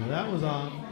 That was on.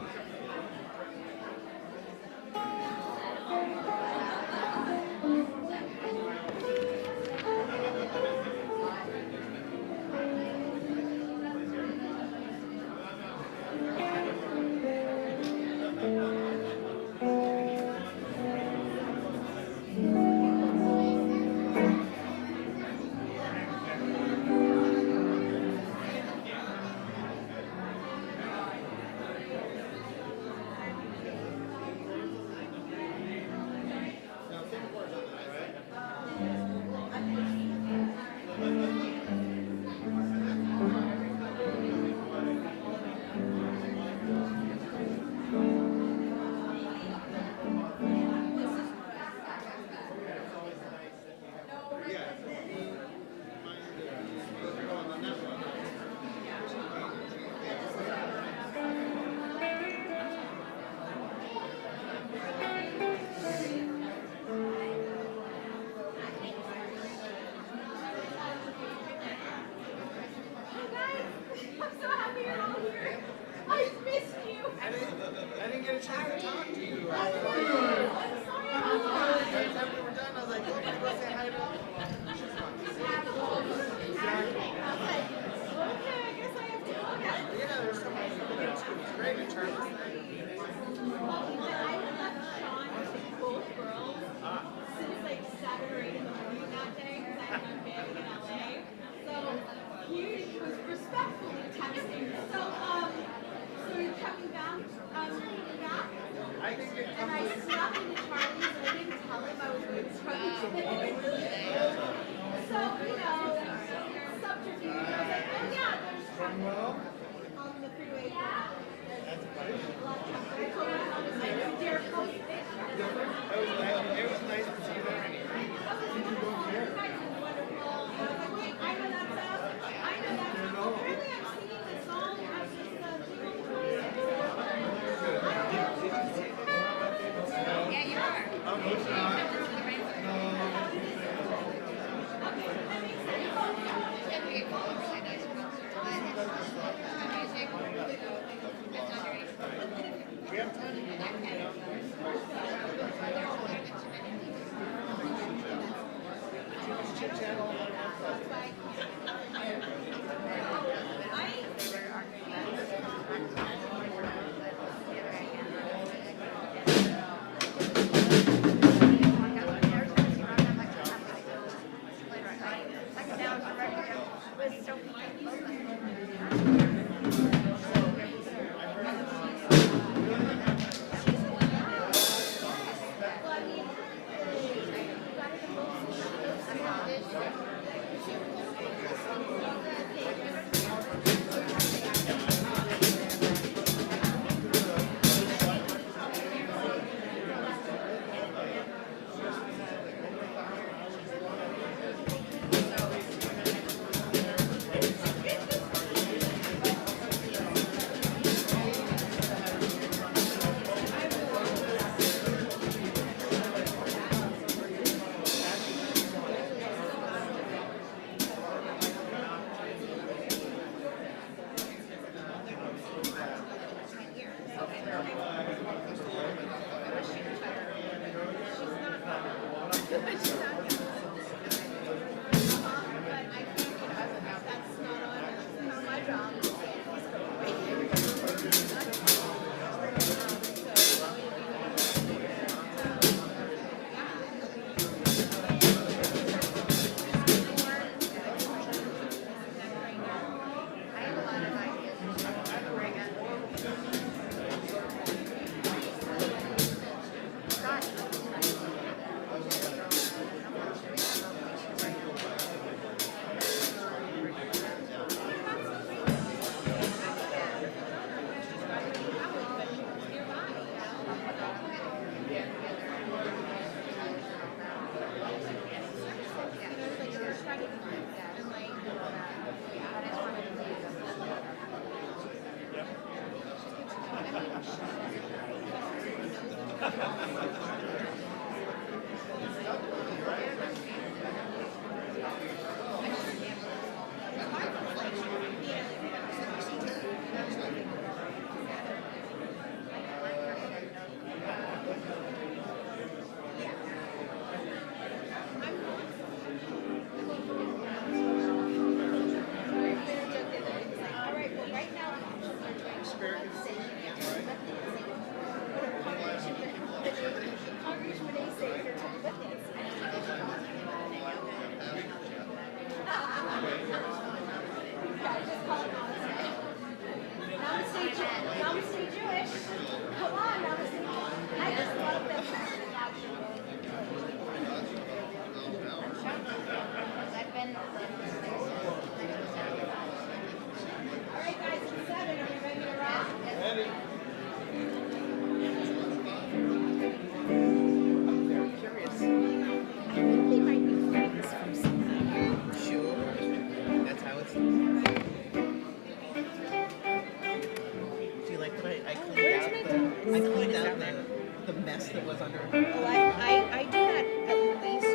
that was under. Oh, I do that at least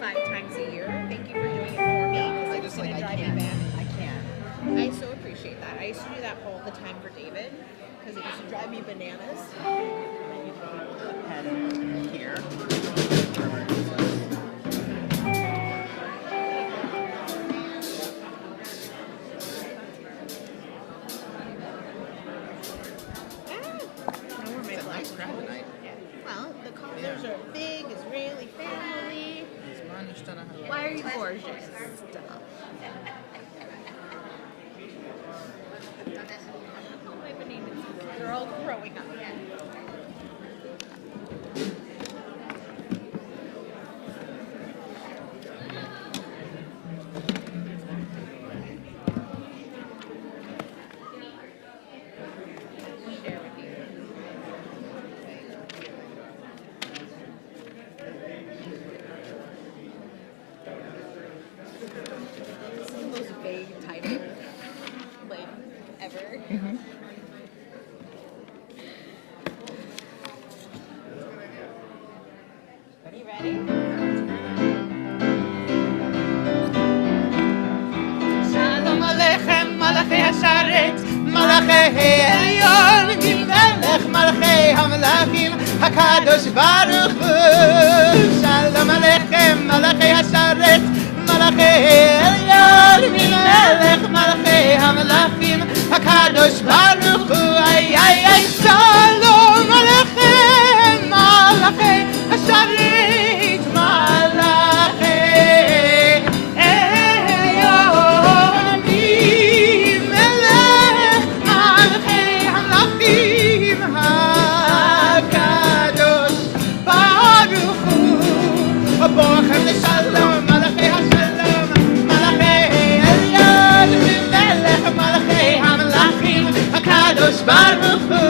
5 times a year. Thank you for doing it for me. I just like, I can't. I so appreciate that. I used to do that all the time for David because it used to drive me bananas. And here. It's a nice crowd tonight. Well, the Connors are a big Israeli family. Why are you gorgeous? Stop. Oh, my bananas. They're all growing up. Share with you. Some of those vague titles, like, ever. You ready? Shalom Aleichem, Malachei Hasharet, Malachei Elyon, Melech Malachei HaMelachim, HaKadosh Baruch Hu. Shalom Aleichem, Malachei Hasharet, Malachei Elyon, Melech Malachei HaMelachim, HaKadosh Baruch Hu. Ay, ay, ay, Shalom Aleichem, Malachei Hasharet, Malachei Elyon, Melech Malachei HaMelachim, HaKadosh Baruch Hu. Borchem l'shalom, Malachei HaShalom, Malachei Elyon, Melech Malachei HaMelachim, HaKadosh Baruch Hu.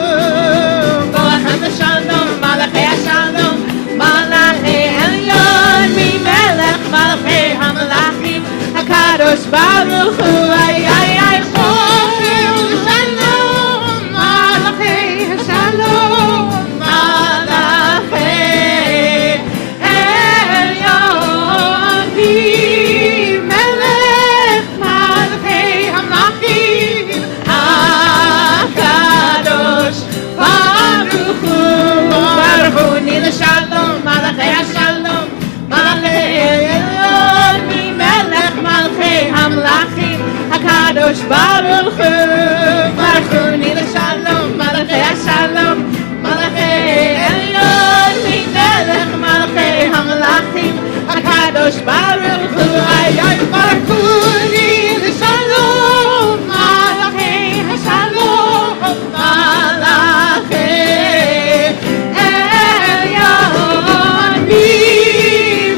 Borchem l'shalom, Malachei HaShalom, Malachei Elyon, Melech Malachei HaMelachim, HaKadosh Baruch Hu. Ay, ay, ay, Borchem l'shalom, Malachei HaShalom, Malachei Elyon, Melech Malachei HaMelachim, HaKadosh Baruch Hu. Baruch Hu, Nila Shalom, Malachei HaShalom, Malachei Elyon, Melech Malachei HaMelachim, HaKadosh Baruch Hu. Baruch Hu, Nila Shalom, Malachei HaShalom, Malachei Elyon, Melech Malachei HaMelachim, HaKadosh Baruch Hu. Ay, ay, Baruch Hu, Nila Shalom, Malachei HaShalom, Malachei Elyon,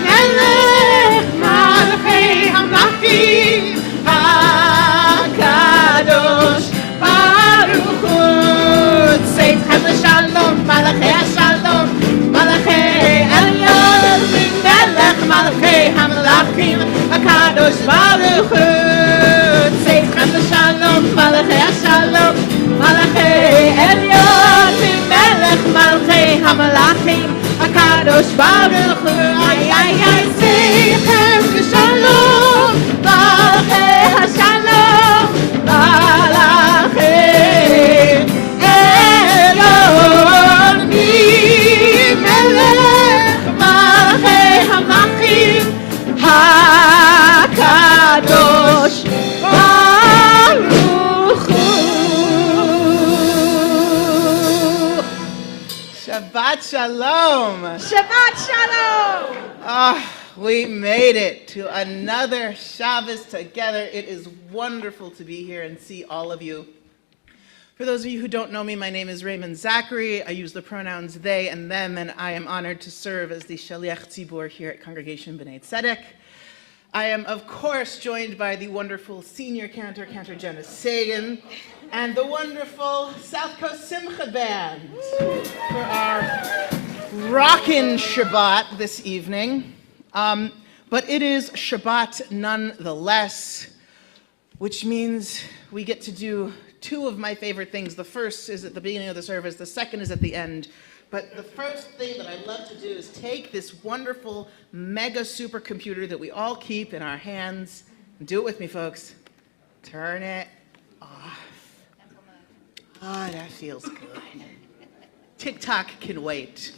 Melech Malachei HaMelachim, HaKadosh Baruch Hu. Tzeitzchem l'shalom, Malachei HaShalom, Malachei Elyon, Melech Malachei HaMelachim, HaKadosh Baruch Hu. Tzeitzchem l'shalom, Malachei HaShalom, Malachei Elyon, Melech Malachei HaMelachim, HaKadosh Baruch Hu. Ay, ay, ay, tzeitzchem l'shalom, Malachei HaShalom, Malachei Elyon, Melech Malachei HaMelachim, HaKadosh Baruch Hu. Shabbat Shalom. Shabbat Shalom! Ah, we made it to another Shabbos together. It is wonderful to be here and see all of you. For those of you who don't know me, my name is Raymond Zachary. I use the pronouns they and them, and I am honored to serve as the Shaliach Tzibur here at Congregation Bnai Tzedek. I am, of course, joined by the wonderful senior cantor, Cantor Jenna Sagan, and the wonderful South Coast Simcha Band for our Rockin Shabbat this evening. But it is Shabbat nonetheless, which means we get to do two of my favorite things. The first is at the beginning of the service, the second is at the end, But the first thing that I love to do is take this wonderful mega supercomputer that we all keep in our hands, and do it with me, folks. Turn it off. Ah, that feels good. TikTok can wait.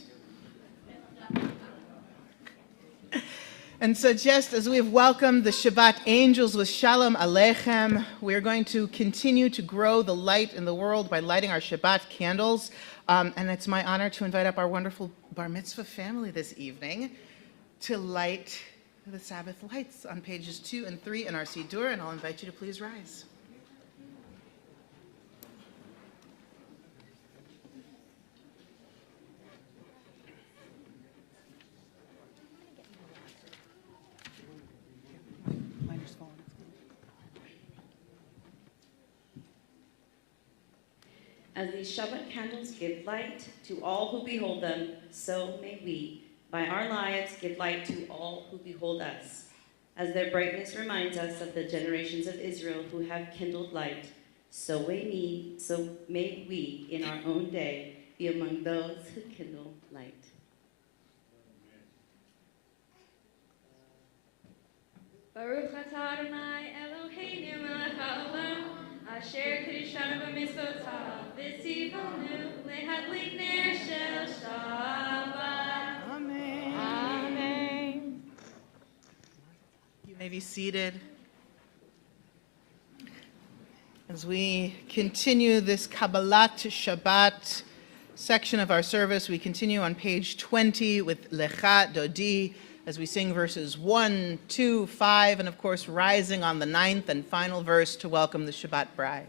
And so just as we have welcomed the Shabbat angels with Shalom Aleichem, we're going to continue to grow the light in the world by lighting our Shabbat candles. And it's my honor to invite up our wonderful Bar Mitzvah family this evening to light the Sabbath lights on pages 2 and 3 in our Siddur, and I'll invite you to please rise. As these Shabbat candles give light to all who behold them, so may we, by our lives, give light to all who behold us. As their brightness reminds us of the generations of Israel who have kindled light, so may we, in our own day, be among those who kindle light. Baruch atah Adonai Eloheinu melech haolam, asher kiddushanu b'mitzvotav, v'tzivonu lehadlik ner shel Shabbat. Amen. Amen. You may be seated. As we continue this Kabbalat Shabbat section of our service, we continue on page 20 with Lecha Dodi, as we sing verses 1, 2, 5, and of course rising on the 9th and final verse to welcome the Shabbat bride.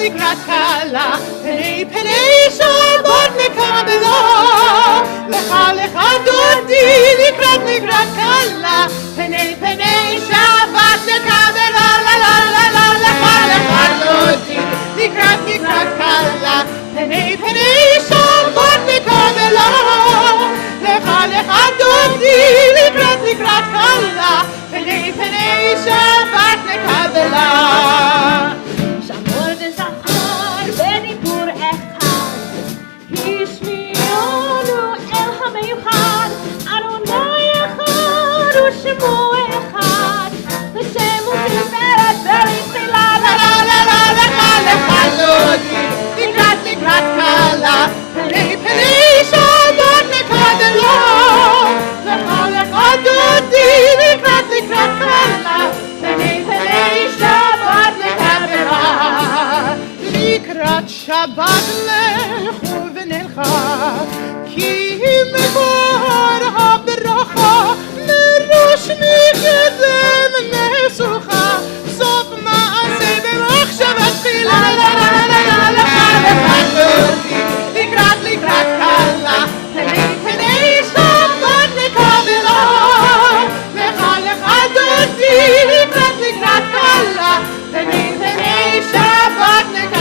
לקראת קלה, פני שבת נקבלה. לך דודי, לקראת קלה, פני שבת נקבלה. לך דודי, לקראת קלה, פני שבת נקבלה. לך דודי, לקראת קלה, פני שבת נקבלה. שבת לכו ונלכה, כי מקור הברכה, מראש מקדם נסוכה, סוף מעשה במחשבה תחילה. לקראת קלה, פני שבת נקבלה. לך דודי, לקראת קלה, פני שבת נקבלה.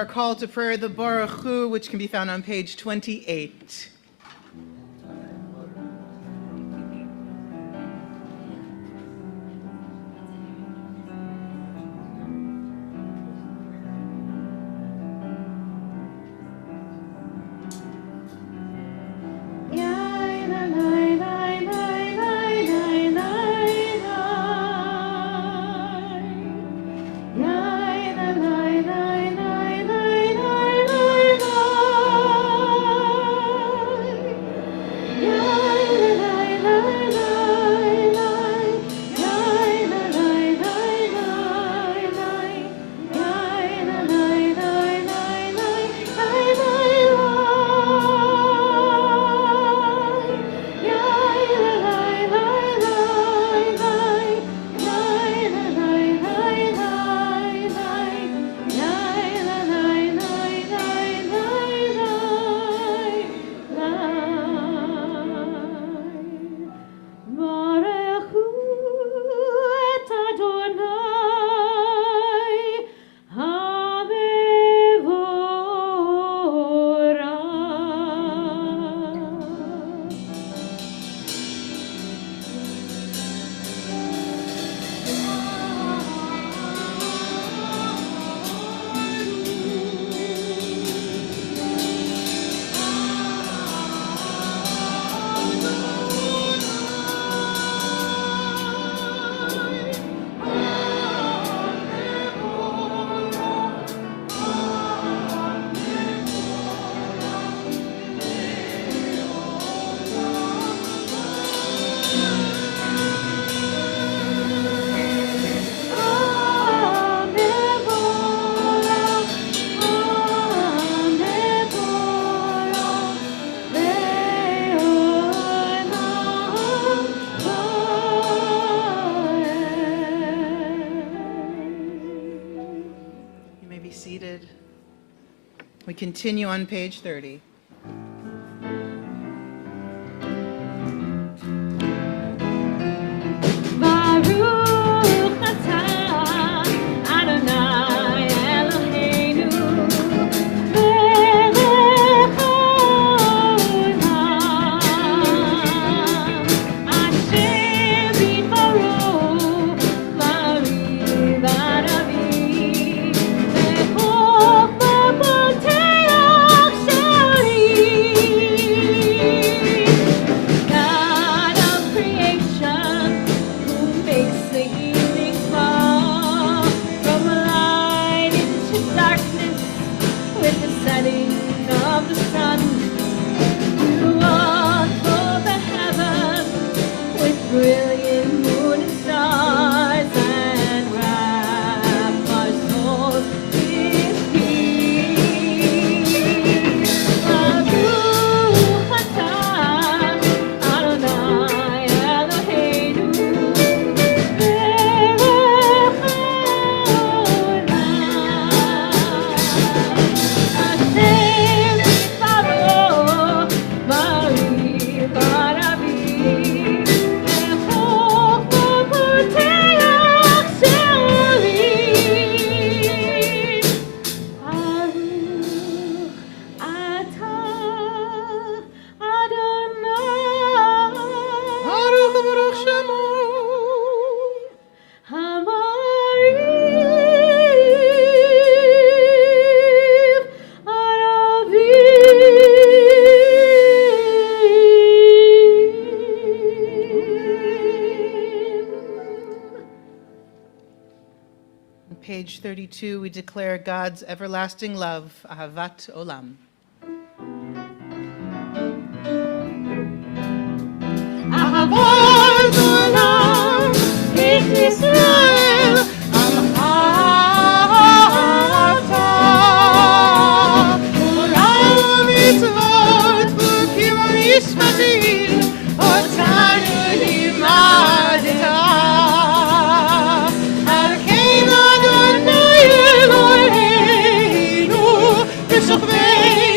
our call to prayer, the Baruch Hu, which can be found on page 28. Seated. We continue on page 30. Page 32, we declare God's everlasting love, Ahavat Olam. Ahavat Olam, it Israel, Ahavta, Olam mitzvot, Bukim mishpatim, Otanu limadta. Sofrei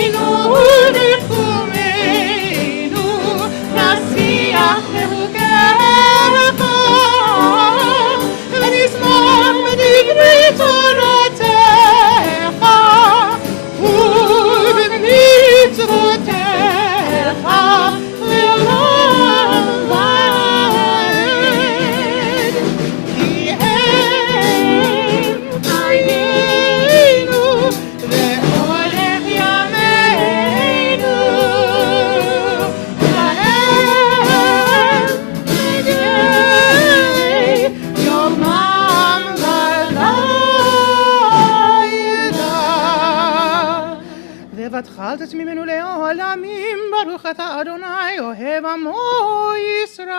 אל תתמימנו לעולמים, ברוך אתה אדוני, אוהב עמו ישראל.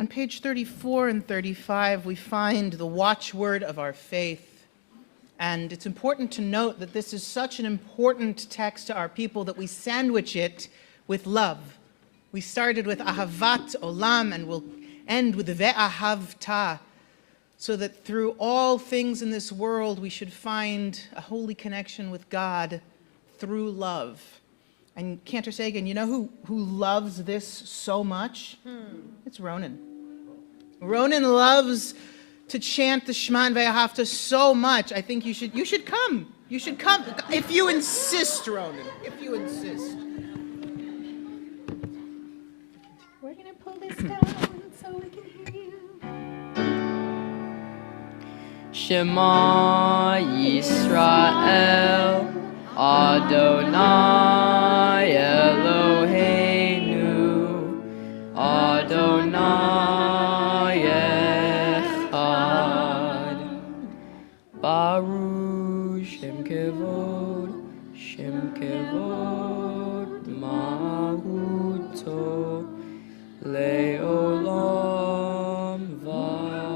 On page 34 and 35, we find the watchword of our faith. And it's important to note that this is such an important text to our people that we sandwich it with love. We started with Ahavat Olam and we'll end with Ve'ahavta, so that through all things in this world we should find a holy connection with God through love. And Cantor Sagan, you know who loves this so much? It's Ronan. Ronan loves to chant the Shema and Ve'ahavta so much. I think you should come. You should come. If you insist, Ronan. If you insist. We're going to pull this down so we can hear you. Shema Yisrael, Adonai Eloheinu, Adonai Echad. Baruch Shem Kevod Mahuto Leolam Vaed.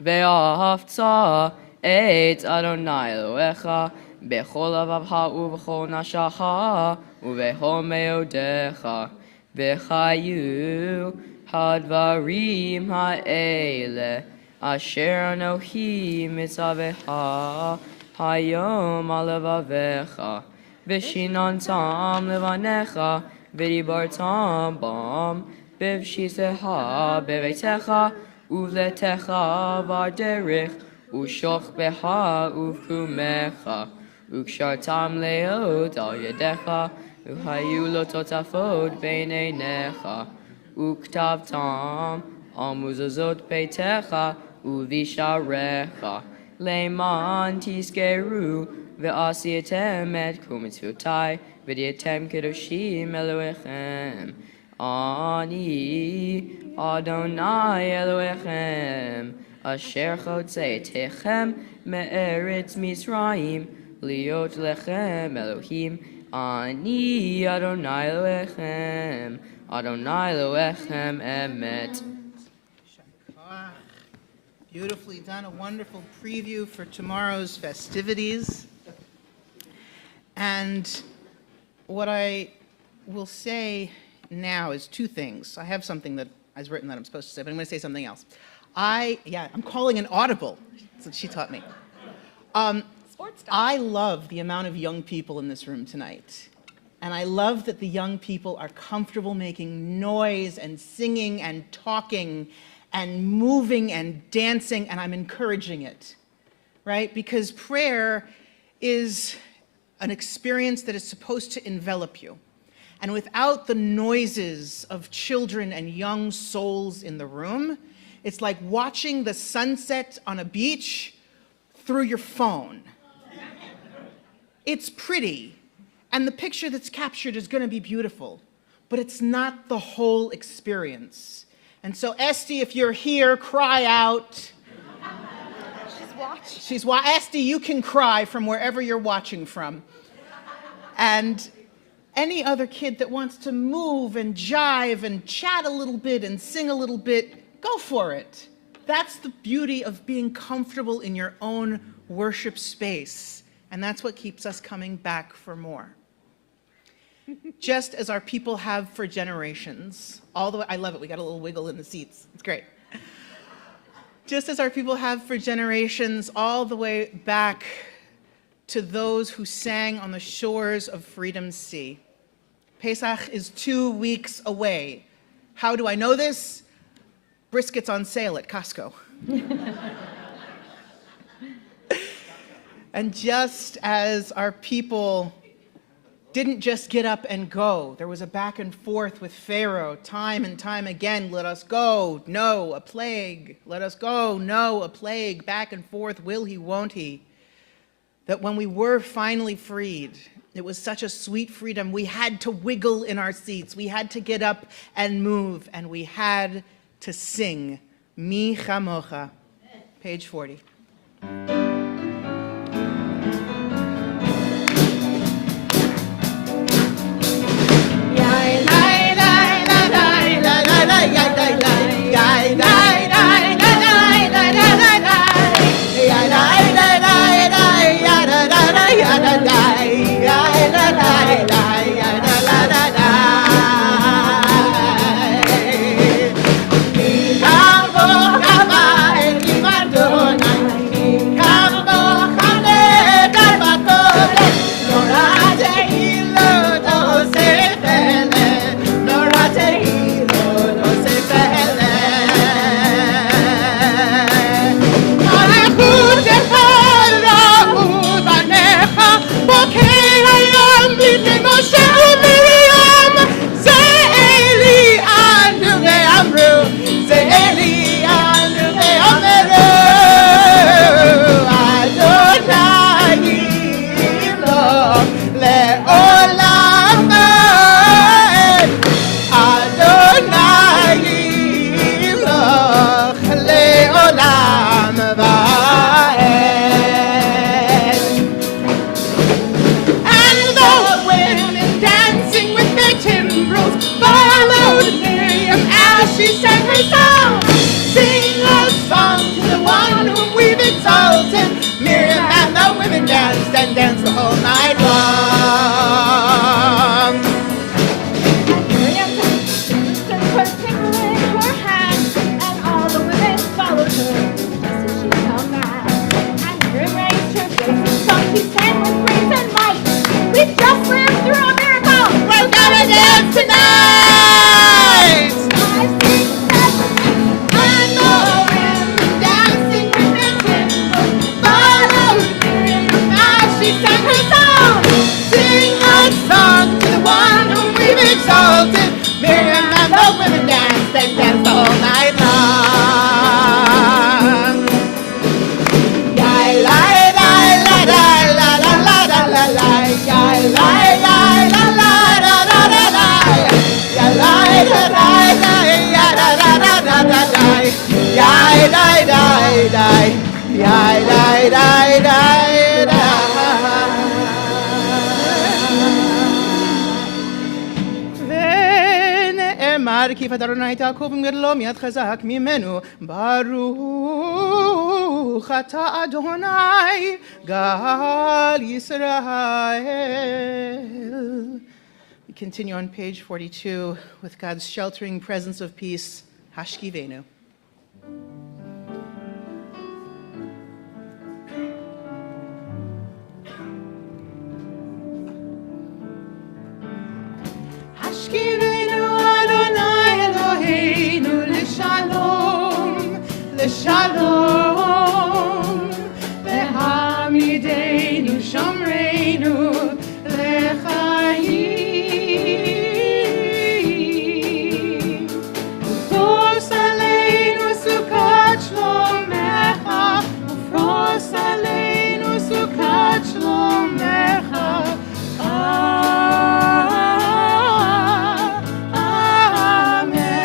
Ve'ahavta et Adonai Elohecha bechol avavcha ubechol nashacha ubechol meodecha v'chayu hadvarim ha'ele asher anochi mitzavecha hayom alevavecha v'shinantam levanecha v'dibartam bam b'vshisecha b'veitecha uvletecha v'derech ushokbecha uvkumecha ukshartam leot al yedecha uhayu lo totafod beineinecha uktavtam al muzazot beitecha uvisharecha leiman tiskeru ve'asietem et kumitzvotai v'dietem kedoshim Elohechem ani Adonai Elohechem asher chotzeitechem me'eretz Mitzrayim liot lechem Elohim ani Adonai Elohechem Adonai Elohechem emet. Beautifully done, a wonderful preview for tomorrow's festivities. And what I will say now is two things. I have something that I've written that I'm supposed to say, but I'm going to say something else. I'm calling an audible. That's what she taught me. I love the amount of young people in this room tonight. And I love that the young people are comfortable making noise and singing and talking and moving and dancing, and I'm encouraging it, right? Because prayer is an experience that is supposed to envelop you. And without the noises of children and young souls in the room, it's like watching the sunset on a beach through your phone. It's pretty, and the picture that's captured is going to be beautiful, but it's not the whole experience. And so, Esty, if you're here, cry out. She's watching. Esty, you can cry from wherever you're watching from. And any other kid that wants to move and jive and chat a little bit and sing a little bit, go for it. That's the beauty of being comfortable in your own worship space. And that's what keeps us coming back for more. Just as our people have for generations, all the way, I love it, we got a little wiggle in the seats, it's great. Just as our people have for generations, all the way back to those who sang on the shores of Freedom's Sea. Pesach is 2 weeks away. How do I know this? Brisket's on sale at Costco. And just as our people didn't just get up and go, there was a back and forth with Pharaoh time and time again. Let us go, no, a plague. Let us go, no, a plague. Back and forth, will he, won't he? That when we were finally freed, It was such a sweet freedom. We had to wiggle in our seats. We had to get up and move, and we had to sing. Mi chamocha. Page 40. כי פדרנו תעקוב גדלו מיד חזק ממנו ברוך אתה אדוני גאל ישראל. We continue on page 42 with God's sheltering presence of peace, Hashkivenu. Hashkivenu Adonai Eloheinu l'shalom, l'shalom, lehamidenu shomreinu l'chaim. Ufros aleinu sukat shlomecha, ufros aleinu sukat shlomecha. Amen.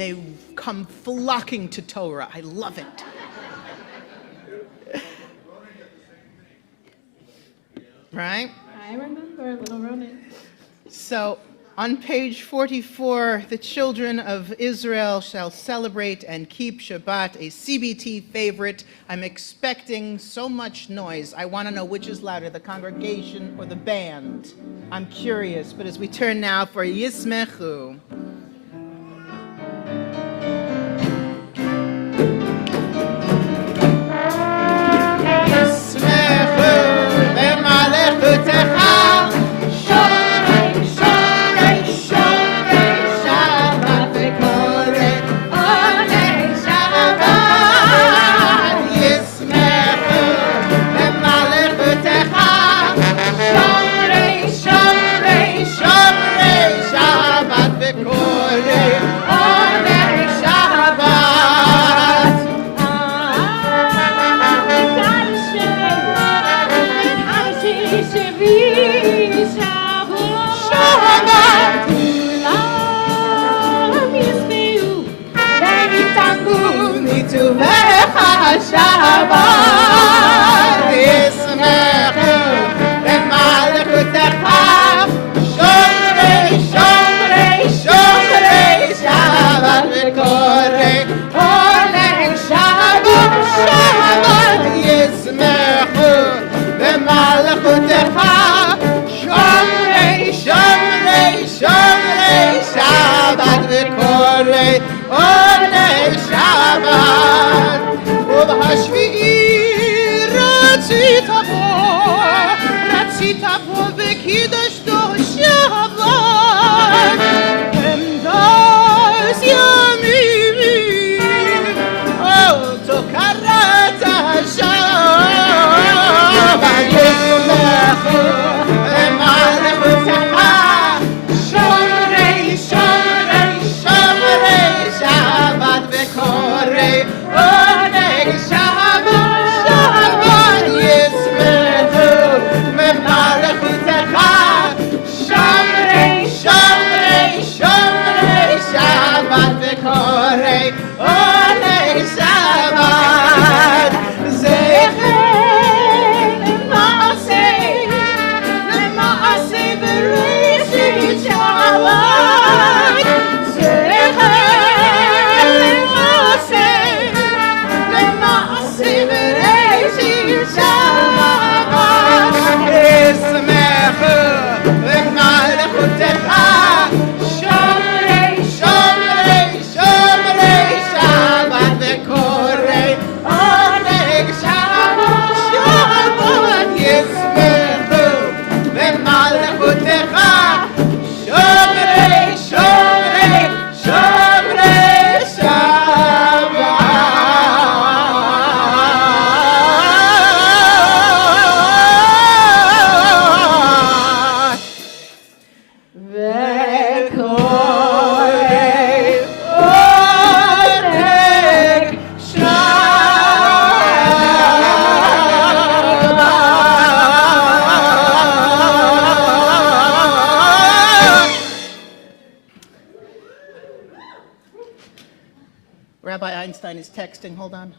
they come flocking to Torah. I love it. Right? I remember Little Ronan. So on page 44, the children of Israel shall celebrate and keep Shabbat, a CBT favorite. I'm expecting so much noise. I want to know which is louder, the congregation or the band. I'm curious, but as we turn now for Yismechu. Rabbi Einstein is texting. Hold on.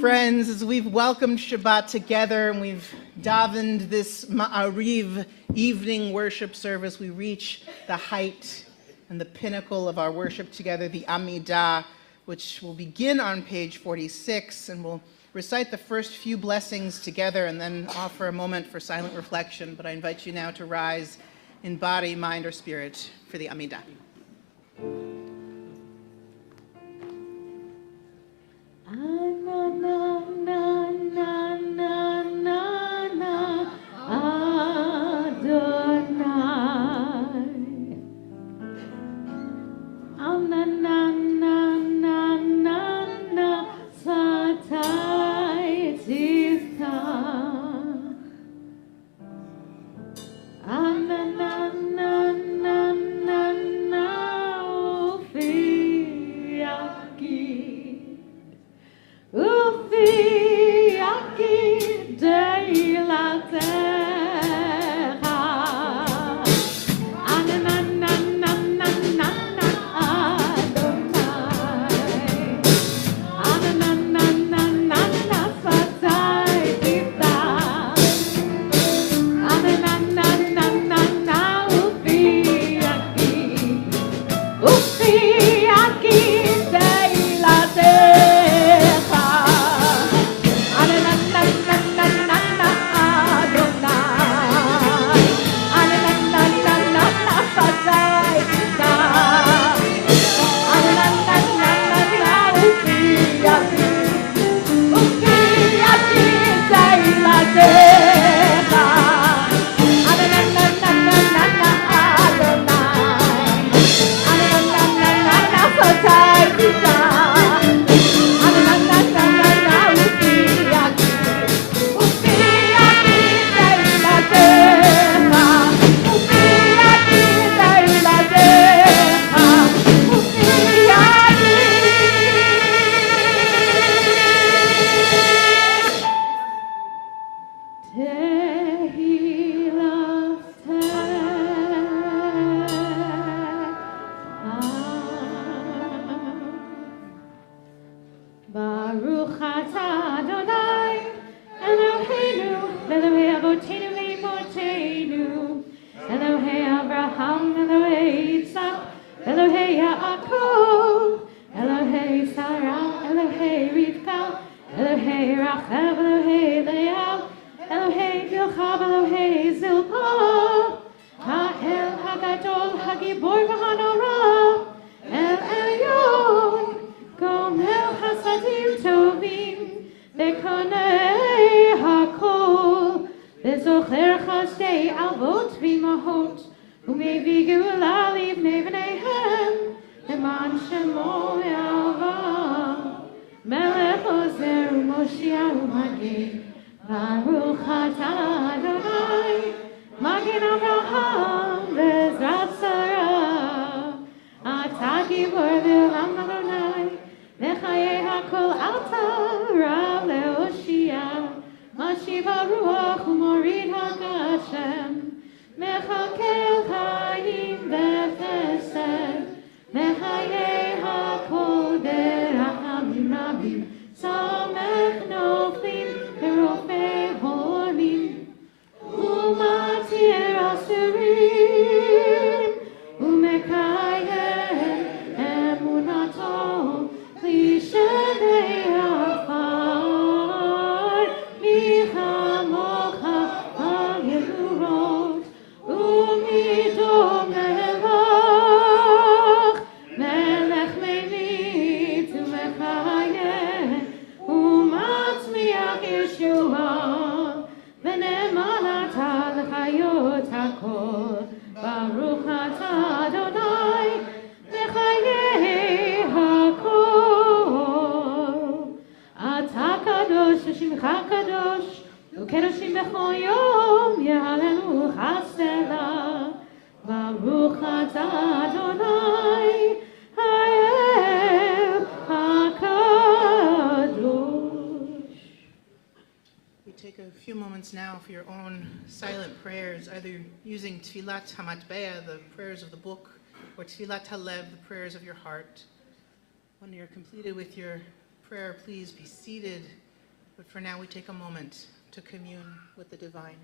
Friends, as we've welcomed Shabbat together and we've davened this Ma'ariv evening worship service, we reach the height and the pinnacle of our worship together, the Amidah, which will begin on page 46, and we'll recite the first few blessings together and then offer a moment for silent reflection. But I invite you now to rise in body, mind, or spirit for the Amidah. Na na na na na Yaakov, Elohei Sarah, Elohei Rivka, Elohei Rachel, Elohei Leah, Elohei Bilcha, Elohei Zilpah, Ha'el Hagadol, Hagibor v'Hanora, El Elyon, Gomel Hasadim Tovim, Bekonei Hakol, Bezocher Chasdei Avot V'Imahot, Umevi Geulah Livnei V'neihem, Eman Shemo Yahweh, Melech Ozer U'Moshiach U'Magin, Baruch Atah Adonai, Magin Avraham V'Ezrat Sarah, Atah Gibor V'Olam Adonai, Mechayei Hakol Ata Rav Le'Oshia, Mashiva Ruach U'Morid HaGashem, Mechakel Chaim B'Chesed, Mechayei Hakol Berachamim Rabim, Samech Noflim Berofei Holim, Umatir Asurim, Umekayem Emunato, Lishedei Afar, Michamocha Ha'Yehurot, Umidom Melech, Melech Meinit Umechayem, Umatzmiach Yeshua, V'nemanata l'chayot hakol, Baruch atah Adonai, Mechayei hakol. Atah kadosh v'shimcha kadosh, Ukedoshim b'chol yom, Yehalelu chasela, Baruch atah Adonai, Ha'el hakadosh. We take a few moments now for your own silent prayers, either using Tfilat HaMatbea, the prayers of the book, or Tfilat HaLev, the prayers of your heart. When you're completed with your prayer, please be seated. But for now, we take a moment to commune with the divine.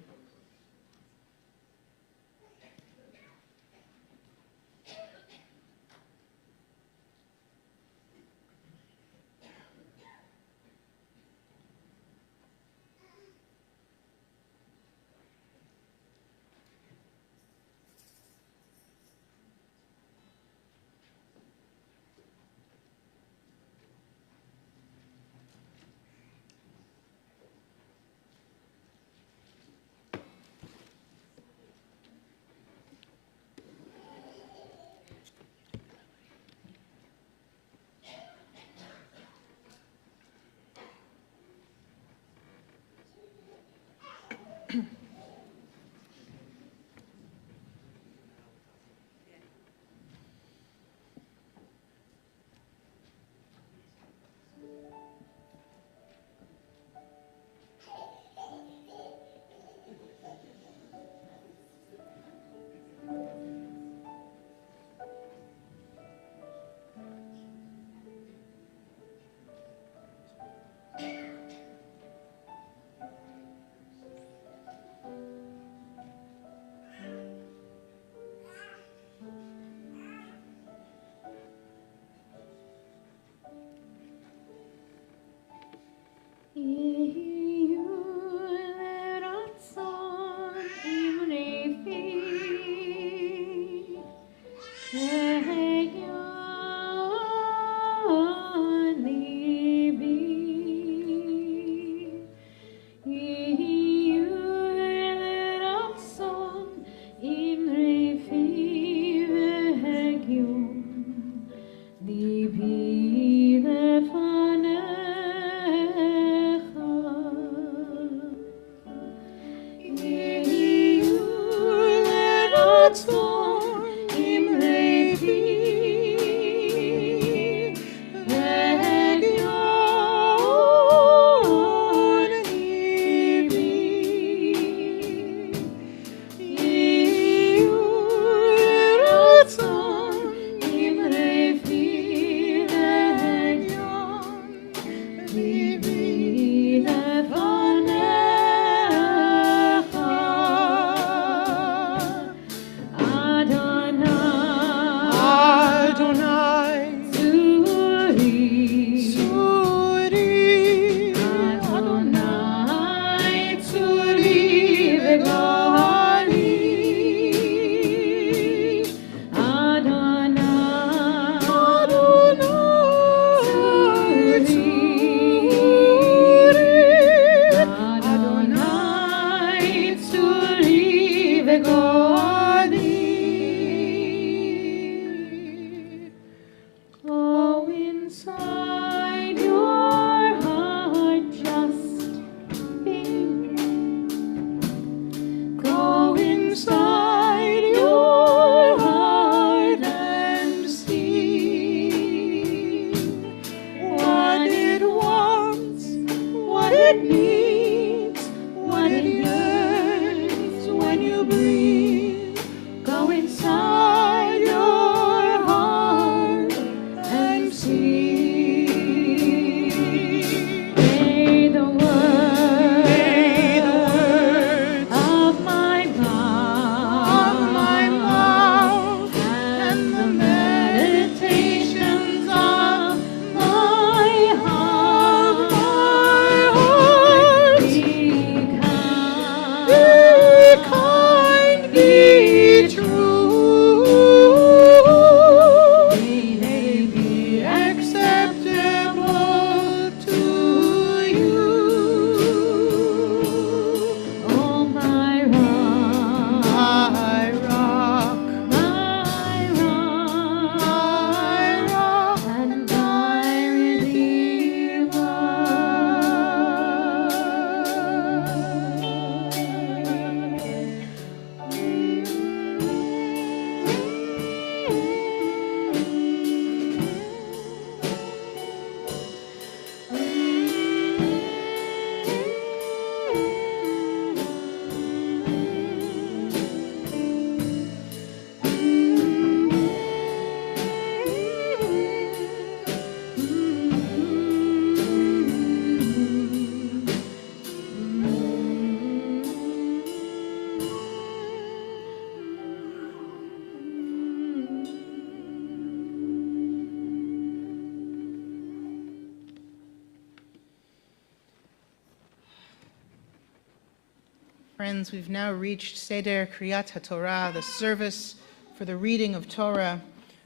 Friends, we've now reached Seder Kriyat HaTorah, the service for the reading of Torah,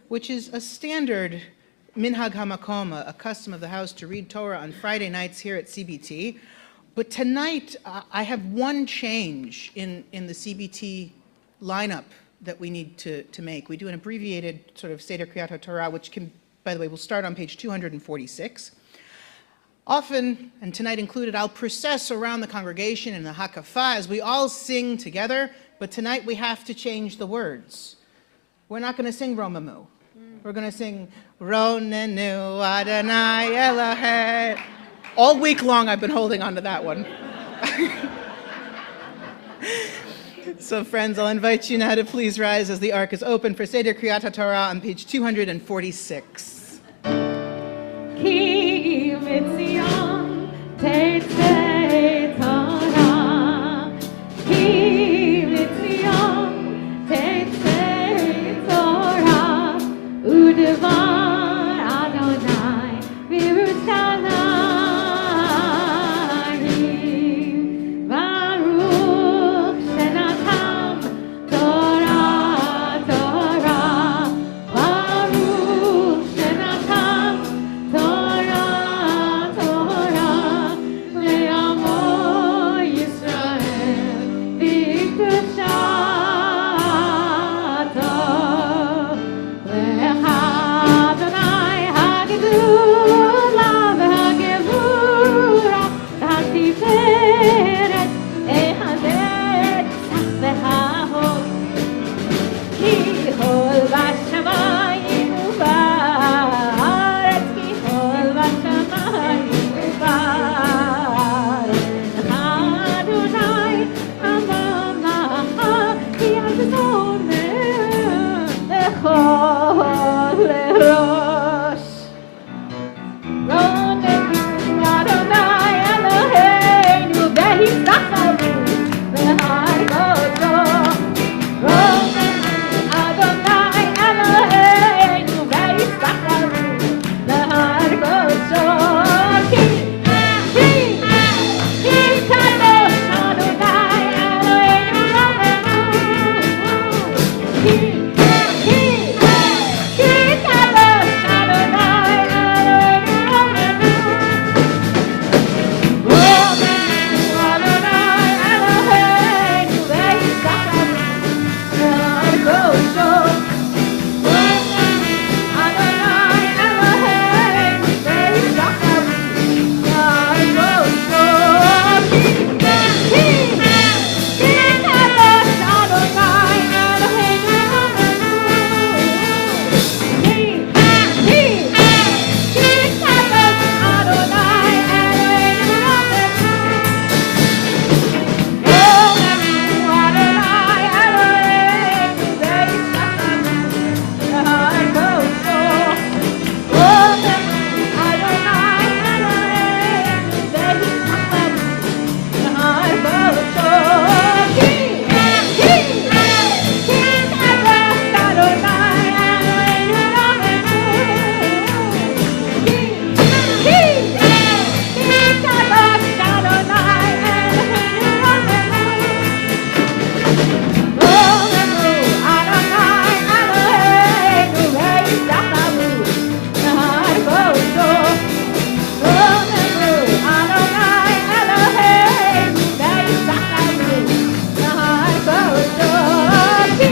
which is a standard minhag hamakom, a custom of the house to read Torah on Friday nights here at CBT. But tonight, I have one change in the CBT lineup that we need to make. We do an abbreviated sort of Seder Kriyat HaTorah, which can, by the way, will start on page 246. Often, and tonight included, I'll process around the congregation in the Hakafah as we all sing together, but tonight we have to change the words. We're not going to sing Romamu. We're going to sing Ronenu Adonai Elohei. All week long I've been holding on to that one. So friends, I'll invite you now to please rise as the ark is open for Seder Kriyat HaTorah on page 246. Ki mitzion tetzei Torah, ki mitzion tetzei Torah, u'devar Adonai b'Yerushalayim, Baruch shenatam Torah, Torah, Baruch shenatam Torah, Torah, le'amo Yisrael b'kedushato, lecha Adonai hagedula v'hagevura v'hatiferet ehanetzach v'hahod, ki hol v'shamayim u'ba'aretz, ki hol v'shamayim u'ba'aretz, lecha Adonai hamamlacha, ki hazoneh lechol lerosh. Ronenu Adonai Eloheinu v'hisacharu v'har kodsho. Ronenu Adonai Eloheinu v'hisacharu v'har kodsho. Ki kadosh Adonai Eloheinu Ronenu. Ki kadosh Adonai Eloheinu Ronenu. Ronenu Adonai Eloheinu v'hisacharu v'har kodsho. Ronenu Adonai Eloheinu v'hisacharu v'har kodsho. Ki kadosh Adonai Eloheinu Ronenu. Ki kadosh Adonai Eloheinu Ronenu. Ronenu Adonai Eloheinu v'hisacharu v'har kodsho. Ronenu Adonai Eloheinu v'hisacharu v'har kodsho. Ki kadosh Adonai Eloheinu Ronenu. Ki kadosh Adonai Eloheinu Ronenu. Ronenu Adonai Eloheinu v'hisacharu v'har kodsho. Ronenu Adonai Eloheinu v'hisacharu v'har kodsho. Ki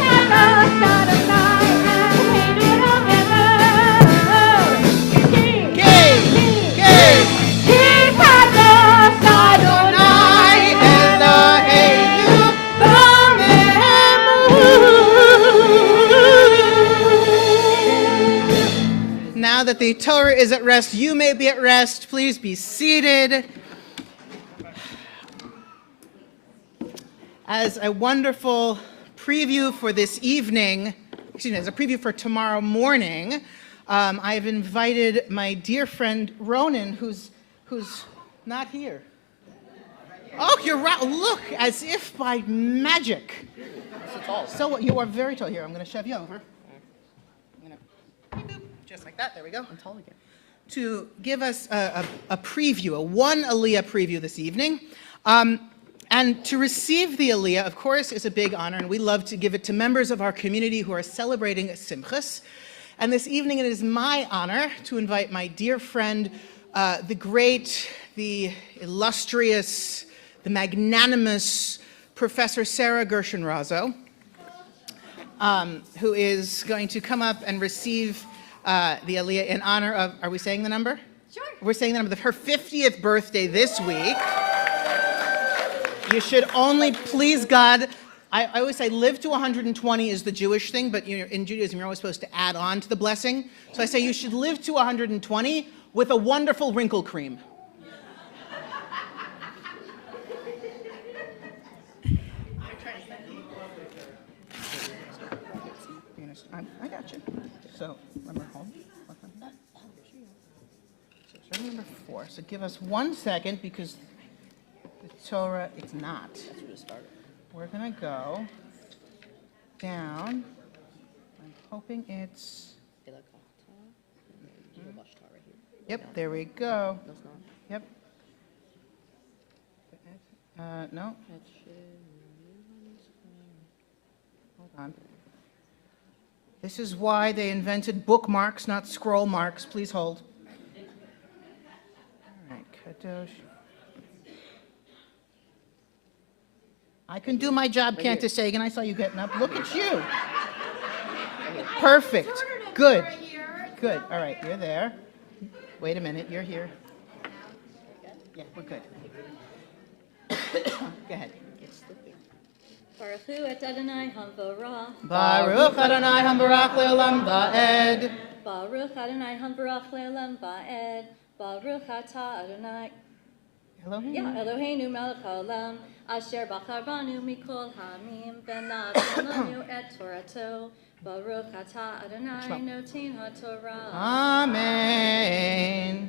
kadosh Adonai Eloheinu Ronenu. Ki kadosh Adonai Eloheinu Ronenu. Now that the Torah is at rest, you may be at rest. Please be seated. As a wonderful preview for this evening, as a preview for tomorrow morning, I've invited my dear friend Ronan, who's not here. Oh, you're right. Look, as if by magic. So you are very tall. Here, I'm going to shove you over. I'm going to just like that. There we go. I'm tall again. to give us a preview, a one Aliyah preview this evening. And to receive the Aliyah, of course, is a big honor, and we love to give it to members of our community who are celebrating Simchas. And this evening, it is my honor to invite my dear friend, the great, the illustrious, the magnanimous Professor Sarah Gershon-Razo, who is going to come up and receive the Aliyah in honor of, are we saying the number? Sure. We're saying the number of her 50th birthday this week. You should only, please God, I always say live to 120 is the Jewish thing, but in Judaism you're always supposed to add on to the blessing. So I say you should live to 120 with a wonderful wrinkle cream. I got you. So remember home. So number 4. So give us 1 second because the Torah, it's not. We're going to go down. I'm hoping it's... Yep, there we go. Yep. No. Hold on. This is why they invented bookmarks, not scroll marks. Please hold. All right, Kadosh. I can do my job, Cantor Sagan. I saw you getting up. Look at you. Perfect. Good. Good. All right, you're there. Wait a minute, you're here. Yeah, we're good. Go ahead. Baruch Hu et Adonai Hamvarach. Baruch Adonai Hambarach Le'olam Va'ed. Baruch Adonai Hamvarach Le'olam Va'ed. Baruch Atah Adonai. Elohim. Eloheinu melech haolam, asher bachar banu mikol ha'amim, v'natan lanu et Torato. Baruch Atah Adonai notin ha'torah. Amen.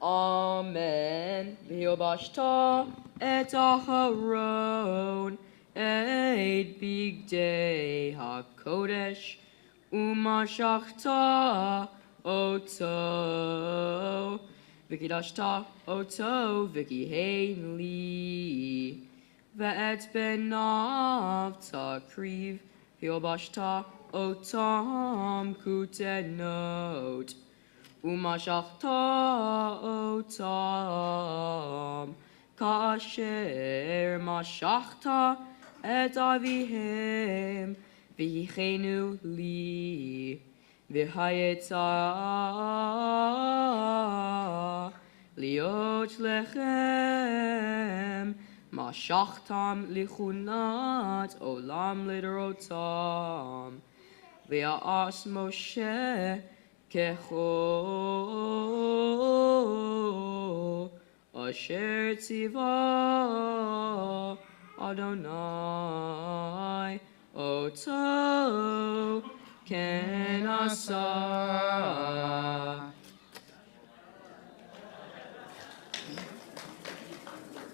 Amen. V'yobashta et aharon et bigdei hakodesh umashachta oto v'kidashta oto v'kihein li ve'et benav takriv v'yobashta otam kutenot umashachta otam kasher mashachta et avihem v'yichenu li v'hayetza liot lechem mashachtam lichunat olam lidrotam v'ya'as Moshe kecho asher tziva Adonai oto ken asa.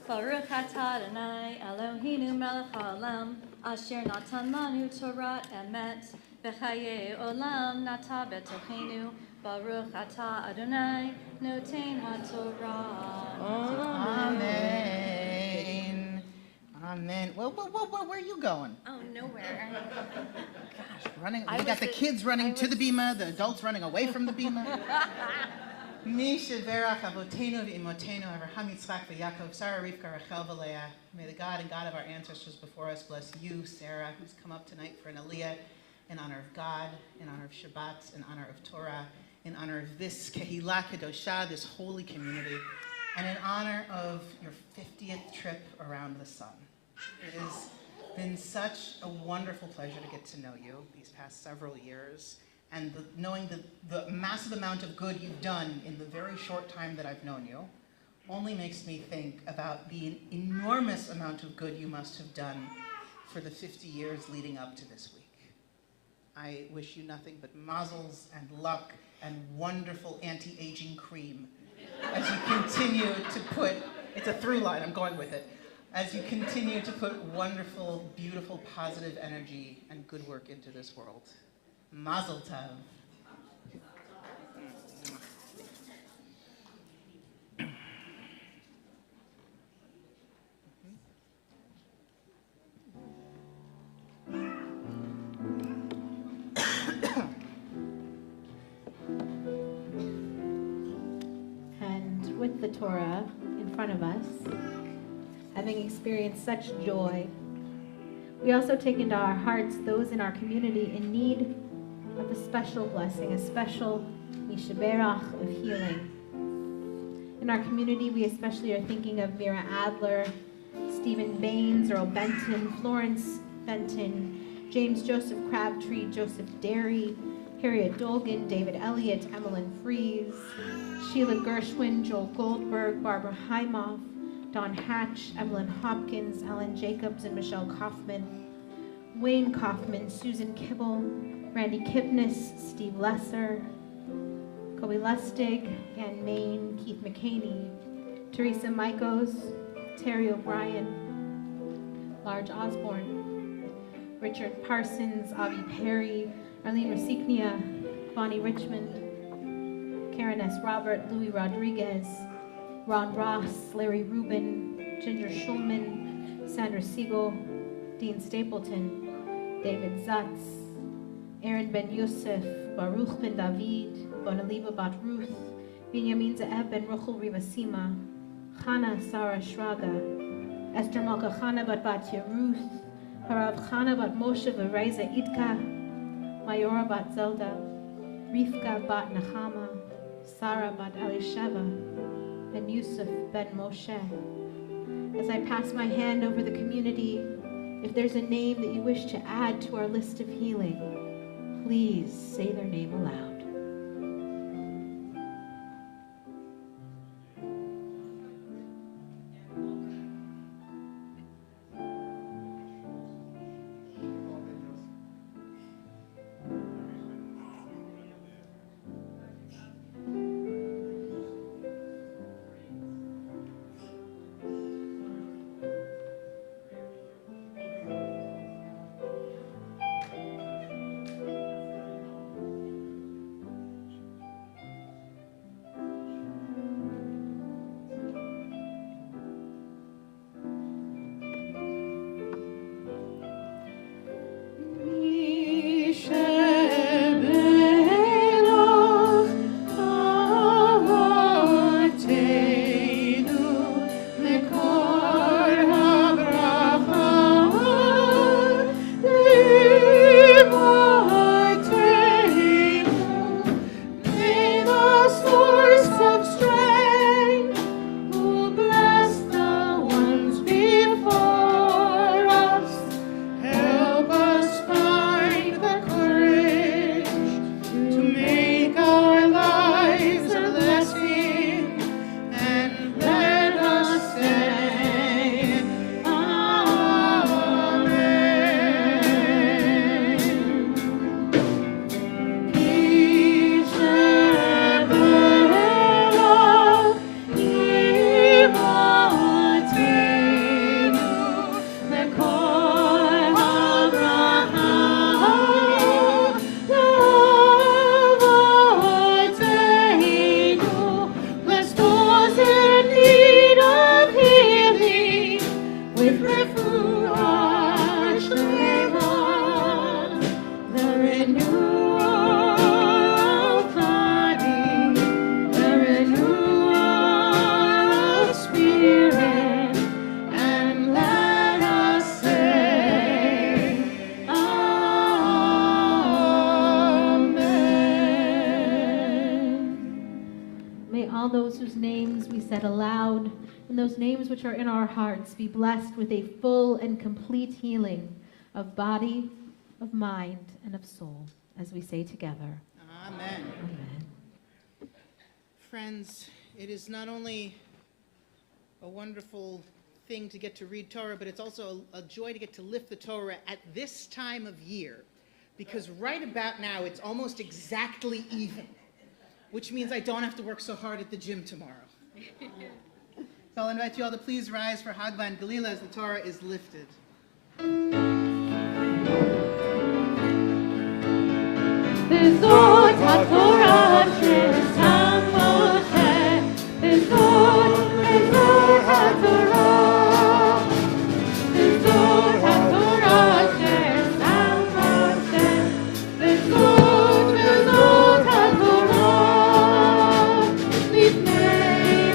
Baruch atah Adonai Eloheinu melech haolam, asher natan lanu Torah emet, v'chaye olam nata betochenu. Baruch atah Adonai noten ha'torah. Amen. Amen. Well, where are you going? Oh, nowhere. Gosh, running. We got the kids running to the bima, the adults running away from the bima. Misha Verach Avotenu v'Imotenu Avraham Yitzchak v'Yaakov Sarah Rivka Rachel v'Leah. May the God and God of our ancestors before us bless you, Sarah, who's come up tonight for an Aliyah in honor of God, in honor of Shabbat, in honor of Torah, in honor of this Kehillah Kedosha, this holy community, and in honor of your 50th trip around the sun. It has been such a wonderful pleasure to get to know you these past several years, and knowing the massive amount of good you've done in the very short time that I've known you only makes me think about the enormous amount of good you must have done for the 50 years leading up to this week. I wish you nothing but mazzles and luck and wonderful anti-aging cream as you continue to put, it's a through line, I'm going with it, as you continue to put wonderful, beautiful, positive energy and good work into this world. Mazel tov. the Torah in front of us, having experienced such joy, we also take into our hearts those in our community in need of a special blessing, a special mishaberach of healing. In our community, we especially are thinking of Mira Adler, Stephen Baines, Earl Benton, Florence Benton, James Joseph Crabtree, Joseph Derry, Harriet Dolgan, David Elliott, Emmeline Fries, Sheila Gershwin, Joel Goldberg, Barbara Heimoff, Don Hatch, Evelyn Hopkins, Alan Jacobs, and Michelle Kaufman, Wayne Kaufman, Susan Kibble, Randy Kipnis, Steve Lesser, Kobe Lustig, Ann Main, Keith McCaney, Teresa Mikos, Terry O'Brien, Large Osborne, Richard Parsons, Avi Perry, Arlene Rosiknia, Bonnie Richmond, Karen S. Robert, Louis Rodriguez, Ron Ross, Larry Rubin, Ginger Schulman, Sandra Siegel, Dean Stapleton, David Zutz, Aaron Ben Yosef, Baruch Ben David, Bonaliba Bat Ruth, Binyamin Ze'ev Ben Ruchel Rivasima, Chana Sarah Shraga, Esther Malka Chana Bat Batya Ruth, Harav Chana Bat Moshe Vereza Itka, Mayora Bat Zelda, Rivka Bat Nechama, Sarah Bat Elisheva, and Yusuf Ben Moshe. As I pass my hand over the community, if there's a name that you wish to add to our list of healing, please say their name aloud. All those whose names we said aloud and those names which are in our hearts be blessed with a full and complete healing of body, of mind, and of soul, as we say together. Amen. Amen. Friends, it is not only a wonderful thing to get to read Torah, but it's also a joy to get to lift the Torah at this time of year, because right about now it's almost exactly even, which means I don't have to work so hard at the gym tomorrow. So I'll invite you all to please rise for Hagba and Galila as the Torah is lifted. Bezot HaTorah asher sam Moshe, Bezot HaTorah, Bezot HaTorah asher sam Moshe, Bezot HaTorah, Lifnei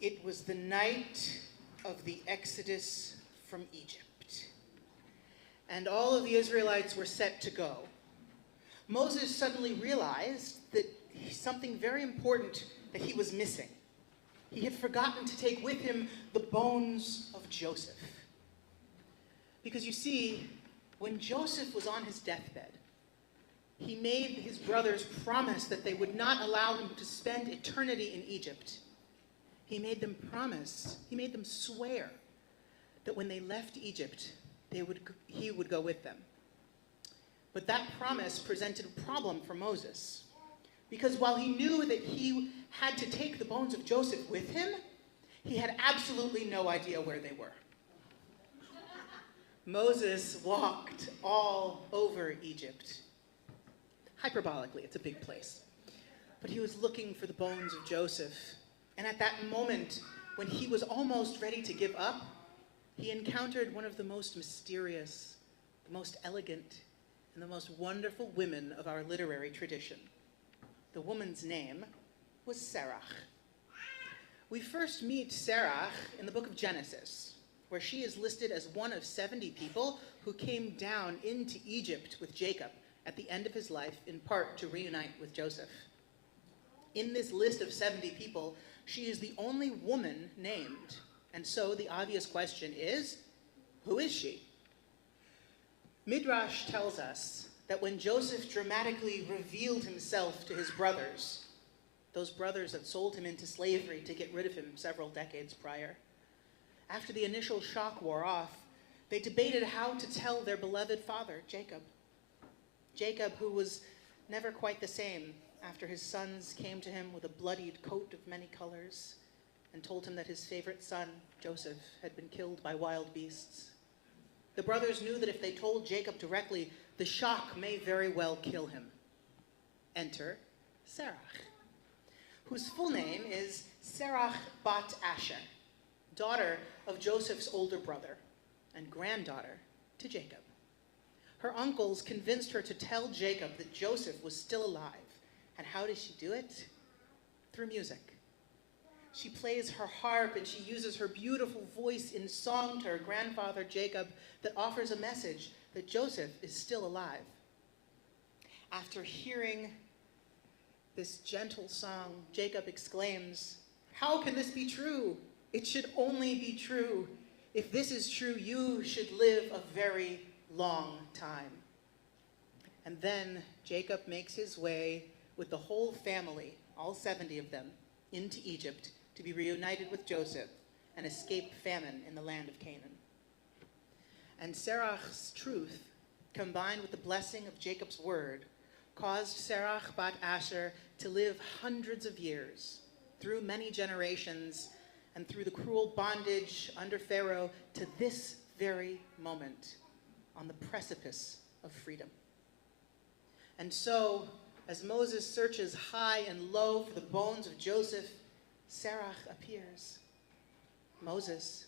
It was the night of the Exodus from Egypt, and all of the Israelites were set to go. Moses suddenly realized that something very important that he was missing. He had forgotten to take with him the bones of Joseph. Because you see, when Joseph was on his deathbed, he made his brothers promise that they would not allow him to spend eternity in Egypt. He made them swear that when they left Egypt, he would go with them. But that promise presented a problem for Moses, because while he knew that he had to take the bones of Joseph with him, he had absolutely no idea where they were. Moses walked all over Egypt. Hyperbolically, it's a big place. But he was looking for the bones of Joseph. And at that moment, when he was almost ready to give up, he encountered one of the most mysterious, the most elegant, and the most wonderful women of our literary tradition. The woman's name was Serach. We first meet Serach in the book of Genesis, where she is listed as one of 70 people who came down into Egypt with Jacob at the end of his life, in part to reunite with Joseph. In this list of 70 people, she is the only woman named, and so the obvious question is, who is she? Midrash tells us that when Joseph dramatically revealed himself to his brothers, those brothers that sold him into slavery to get rid of him several decades prior, after the initial shock wore off, they debated how to tell their beloved father, Jacob. Jacob, who was never quite the same after his sons came to him with a bloodied coat of many colors and told him that his favorite son, Joseph, had been killed by wild beasts. The brothers knew that if they told Jacob directly, the shock may very well kill him. Enter Serach, whose full name is Serach bat Asher, daughter of Joseph's older brother and granddaughter to Jacob. Her uncles convinced her to tell Jacob that Joseph was still alive. And how does she do it? Through music. She plays her harp and she uses her beautiful voice in song to her grandfather Jacob that offers a message that Joseph is still alive. After hearing this gentle song, Jacob exclaims, "How can this be true? It should only be true. If this is true, you should live a very long time." And then Jacob makes his way with the whole family, all 70 of them, into Egypt to be reunited with Joseph and escape famine in the land of Canaan. And Serach's truth, combined with the blessing of Jacob's word, caused Serach bat Asher to live hundreds of years, through many generations, and through the cruel bondage under Pharaoh to this very moment, on the precipice of freedom. And so, as Moses searches high and low for the bones of Joseph, Serach appears. "Moses,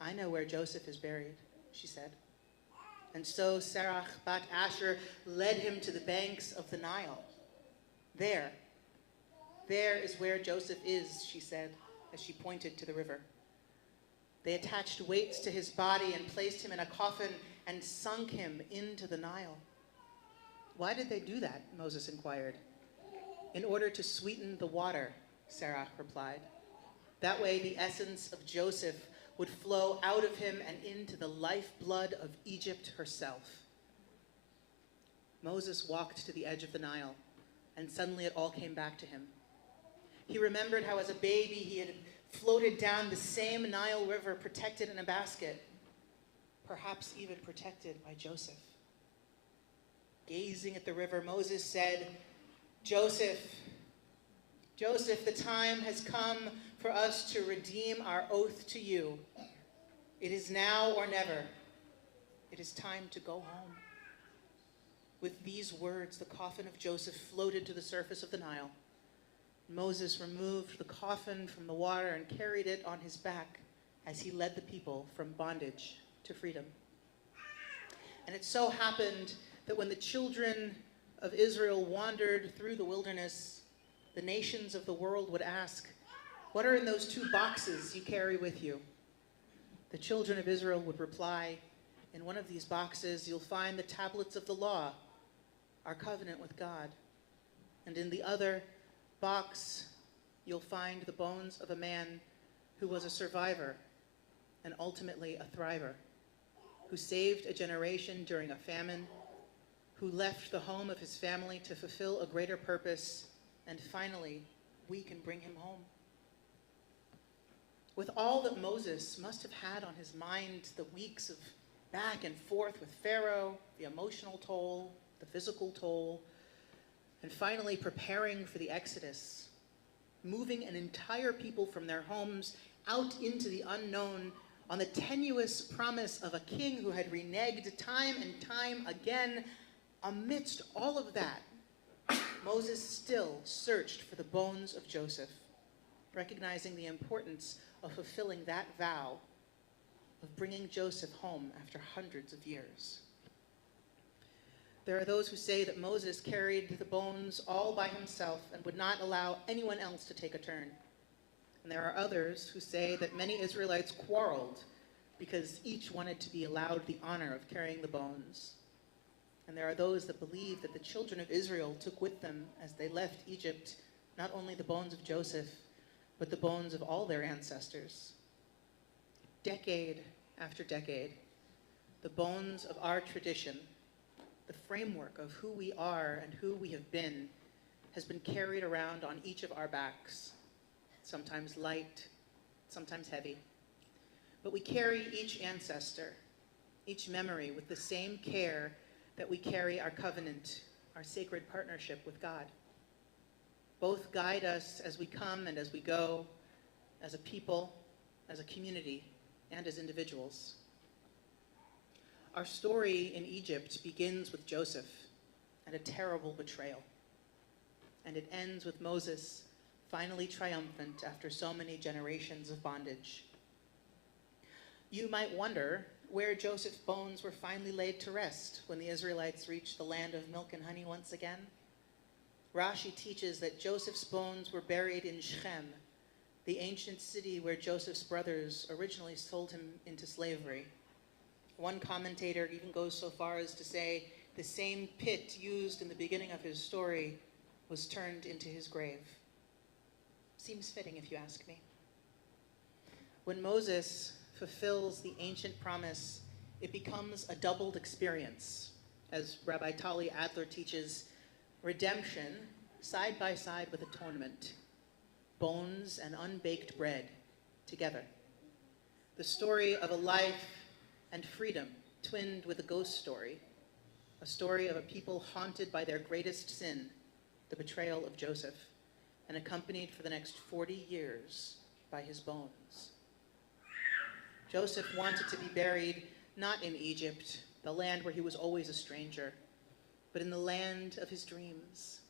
I know where Joseph is buried," she said. And so Serach bat Asher led him to the banks of the Nile. There is where Joseph is," she said, as she pointed to the river. They attached weights to his body and placed him in a coffin and sunk him into the Nile. "Why did they do that?" Moses inquired. "In order to sweeten the water," Serach replied. "That way the essence of Joseph would flow out of him and into the lifeblood of Egypt herself." Moses walked to the edge of the Nile, and suddenly it all came back to him. He remembered how as a baby he had floated down the same Nile River protected in a basket, perhaps even protected by Joseph. Gazing at the river, Moses said, Joseph, the time has come for us to redeem our oath to you. It is now or never. It is time to go home." With these words, the coffin of Joseph floated to the surface of the Nile. Moses removed the coffin from the water and carried it on his back as he led the people from bondage to freedom. And it so happened that when the children of Israel wandered through the wilderness, the nations of the world would ask, What are in those 2 boxes you carry with you? The children of Israel would reply, in one of these boxes you'll find the tablets of the law, our covenant with God. And in the other box, you'll find the bones of a man who was a survivor and ultimately a thriver, who saved a generation during a famine, who left the home of his family to fulfill a greater purpose, and finally, we can bring him home. With all that Moses must have had on his mind, the weeks of back and forth with Pharaoh, the emotional toll, the physical toll, and finally preparing for the Exodus, moving an entire people from their homes out into the unknown on the tenuous promise of a king who had reneged time and time again. Amidst all of that, Moses still searched for the bones of Joseph, recognizing the importance of fulfilling that vow of bringing Joseph home after hundreds of years. There are those who say that Moses carried the bones all by himself and would not allow anyone else to take a turn. And there are others who say that many Israelites quarreled because each wanted to be allowed the honor of carrying the bones. And there are those that believe that the children of Israel took with them as they left Egypt not only the bones of Joseph, but the bones of all their ancestors. Decade after decade, the bones of our tradition, the framework of who we are and who we have been, has been carried around on each of our backs, sometimes light, sometimes heavy. But we carry each ancestor, each memory with the same care that we carry our covenant, our sacred partnership with God. Both guide us as we come and as we go, as a people, as a community, and as individuals. Our story in Egypt begins with Joseph and a terrible betrayal. And it ends with Moses finally triumphant after so many generations of bondage. You might wonder where Joseph's bones were finally laid to rest when the Israelites reached the land of milk and honey once again. Rashi teaches that Joseph's bones were buried in Shechem, the ancient city where Joseph's brothers originally sold him into slavery. One commentator even goes so far as to say the same pit used in the beginning of his story was turned into his grave. Seems fitting, if you ask me. When Moses fulfills the ancient promise, it becomes a doubled experience. As Rabbi Tali Adler teaches, redemption side by side with atonement, bones and unbaked bread together. The story of a life and freedom twinned with a ghost story, a story of a people haunted by their greatest sin, the betrayal of Joseph, and accompanied for the next 40 years by his bones. Joseph wanted to be buried not in Egypt, the land where he was always a stranger, but in the land of his dreams.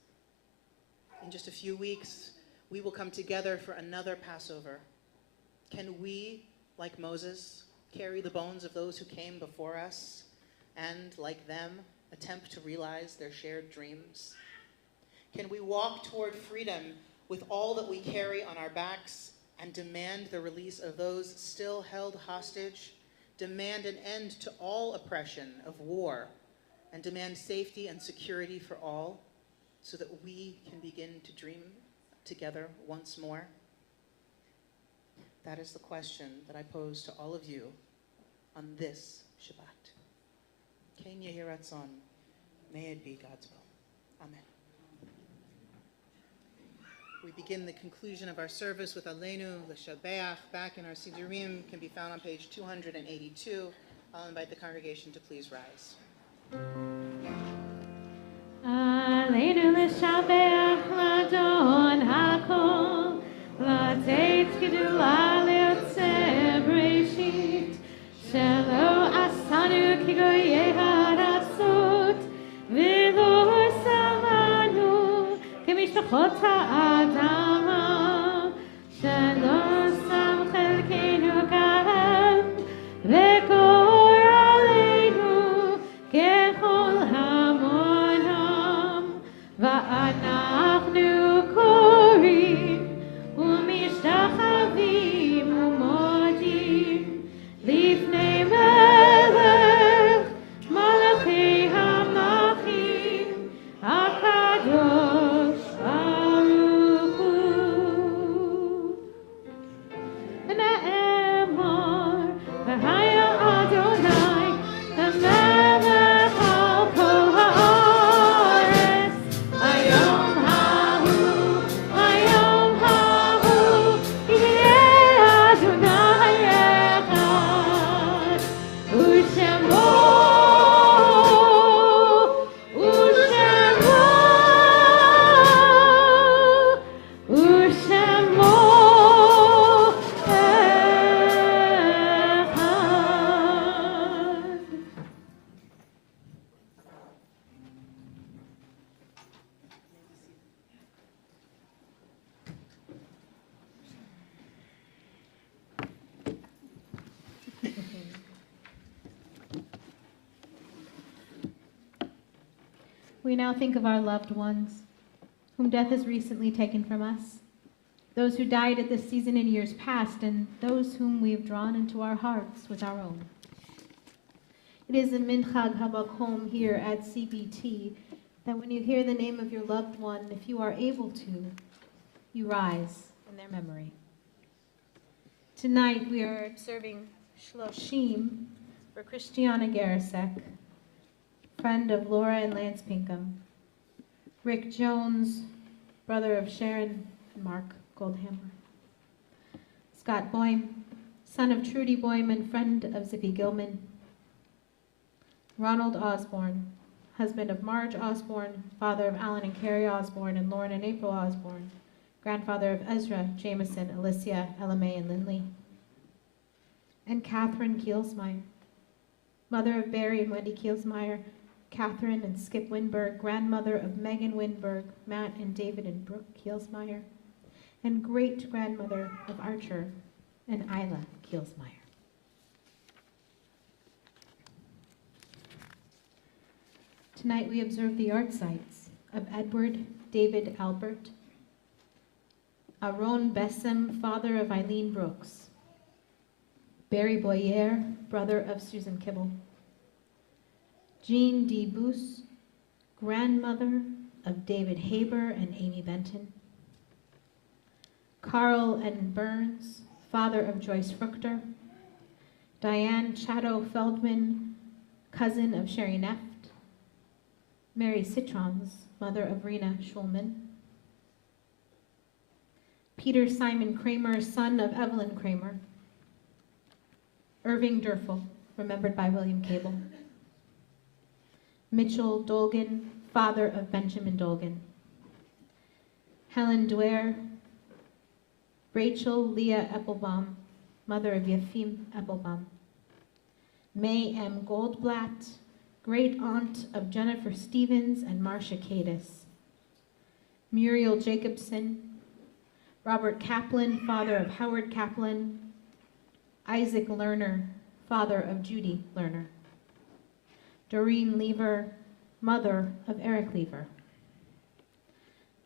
In just a few weeks, we will come together for another Passover. Can we, like Moses, carry the bones of those who came before us and, like them, attempt to realize their shared dreams? Can we walk toward freedom with all that we carry on our backs and demand the release of those still held hostage, demand an end to all oppression of war, and demand safety and security for all so that we can begin to dream together once more? That is the question that I pose to all of you on this Shabbat. Ken Yehi Ratzon, may it be God's will. Amen. We begin the conclusion of our service with Aleinu L'Shabeach. Back in our Sidurim can be found on page 282. I'll invite the congregation to please rise. Aleinu L'Shabeach L'Adon HaKol, L'Teit Gedula L'Yotzeh Bereshit, Shelo Asanu Ki Goyei Haratzot, V'lo Samanu K'mishpachot Ha'adama, Shelo Sam Chelkeinu Kahem, V'kor Aleinu Kechol Hamonam, Va'anachnu Korim U'mishtachim We now think of our loved ones, whom death has recently taken from us, those who died at this season in years past, and those whom we have drawn into our hearts with our own. It is a minchag habakom here at CBT that when you hear the name of your loved one, if you are able to, you rise in their memory. Tonight we are observing Shloshim for Christiana Garasek, friend of Laura and Lance Pinkham, Rick Jones, brother of Sharon and Mark Goldhammer, Scott Boym, son of Trudy Boym and friend of Zippy Gilman, Ronald Osborne, husband of Marge Osborne, father of Alan and Carrie Osborne and Lauren and April Osborne, grandfather of Ezra, Jameson, Alicia, Ella Mae, and Lindley, and Catherine Kielsmeyer, mother of Barry and Wendy Kielsmeyer, Catherine and Skip Winberg, grandmother of Megan Winberg, Matt and David and Brooke Kielsmeyer, and great-grandmother of Archer and Isla Kielsmeyer. Tonight we observe the art sites of Edward David Albert, Aaron Bessem, father of Eileen Brooks, Barry Boyer, brother of Susan Kibble, Jean D. Boos, grandmother of David Haber and Amy Benton, Carl N. Burns, father of Joyce Fruchter, Diane Chatto Feldman, cousin of Sherry Neft, Mary Citrons, mother of Rena Schulman, Peter Simon Kramer, son of Evelyn Kramer, Irving Durfel, remembered by William Cable, Mitchell Dolgan, father of Benjamin Dolgan, Helen Dwyer, Rachel Leah Eppelbaum, mother of Yefim Eppelbaum, May M. Goldblatt, great aunt of Jennifer Stevens and Marcia Cadis, Muriel Jacobson, Robert Kaplan, father of Howard Kaplan, Isaac Lerner, father of Judy Lerner, Doreen Lever, mother of Eric Lever,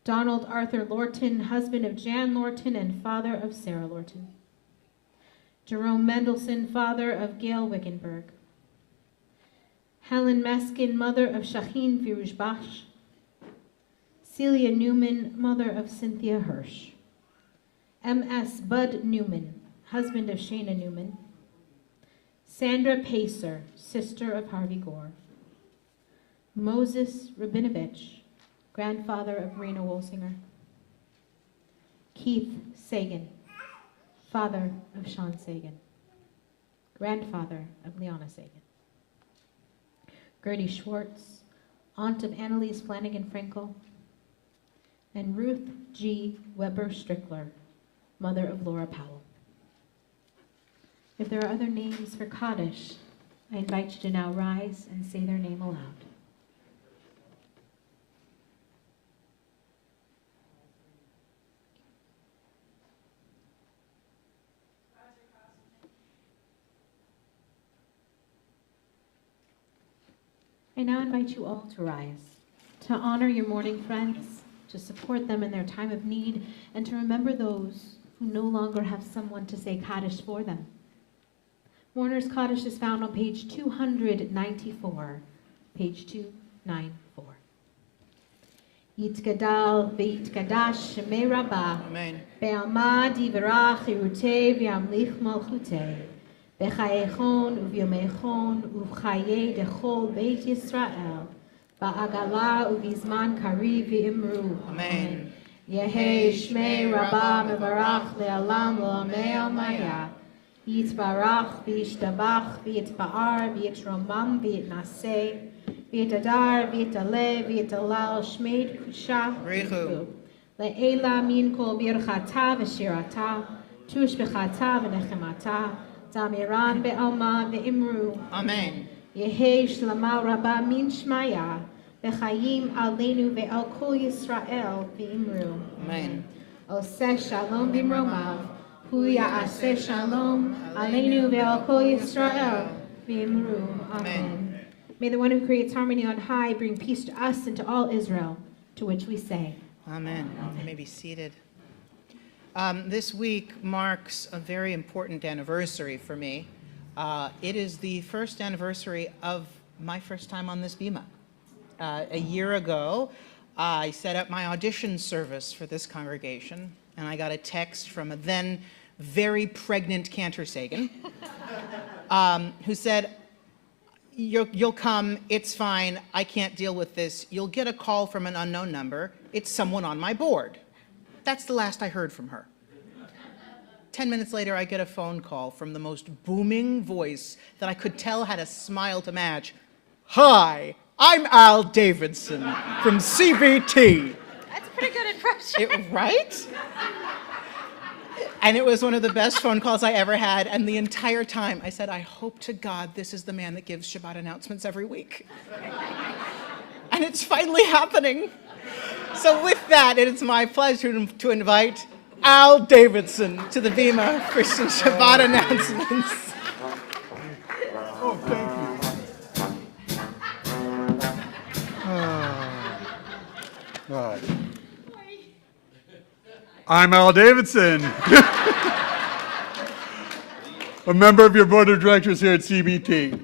Donald Arthur Lorton, husband of Jan Lorton and father of Sarah Lorton, Jerome Mendelson, father of Gail Wickenberg, Helen Meskin, mother of Shaheen Firuzbash, Celia Newman, mother of Cynthia Hirsch, M.S. Bud Newman, husband of Shana Newman, Sandra Pacer, sister of Harvey Gore, Moses Rabinovich, grandfather of Rena Wolsinger, Keith Sagan, father of Sean Sagan, grandfather of Liana Sagan, Gertie Schwartz, aunt of Annalise Flanagan Frankel, and Ruth G. Weber Strickler, mother of Laura Powell. If there are other names for Kaddish, I invite you to now rise and say their name aloud. I now invite you all to rise, to honor your mourning friends, to support them in their time of need, and to remember those who no longer have someone to say Kaddish for them. Mourner's Kaddish is found on page 294, page 294. Yitgadal v'yitkadash shemei Rabbah, Amen. be'amad yivarach yirutei v'yamlich malchutei, b'chayechon uvyomechon uv'chayei dechol beit Yisrael, ba'agala uv'izman kariv v'imru. Amen. Yehei shmei Rabbah mevarach le'alam lo'amei almaya, Yitbarach v'yishtabach v'yitba'ar v'yitromam v'yitnaseh, v'yitadar v'yitaleh v'yitalal shmeid kusha Rechu. le'ela min kol birchata v'shirata, tush b'chata v'nechemata, zamiran be'alma v'imru. Amen. Yehei shlama rabba min shmaya, v'chayim aleinu ve'al kol Yisrael v'imru. Amen. Oseh shalom b'mromav, hu ya'aseh shalom aleinu ve'al kol Yisrael v'imru. Amen. May the one who creates harmony on high bring peace to us and to all Israel, to which we say, Amen. You may be seated. This week marks a very important anniversary for me. It is the first anniversary of my first time on this bima. A year ago, I set up my audition service for this congregation, and I got a text from a then very pregnant Cantor Sagan, who said, You'll come, it's fine, I can't deal with this. You'll get a call from an unknown number. It's someone on my board. That's the last I heard from her. 10 minutes later, I get a phone call from the most booming voice that I could tell had a smile to match. Hi, I'm Al Davidson from CBT. That's a pretty good impression. Right? And it was one of the best phone calls I ever had. And the entire time I said, I hope to God this is the man that gives Shabbat announcements every week. And it's finally happening. So with that, it is my pleasure to invite Al Davidson to the bima for some Shabbat announcements. Oh, thank you. All right. I'm Al Davidson, a member of your board of directors here at CBT.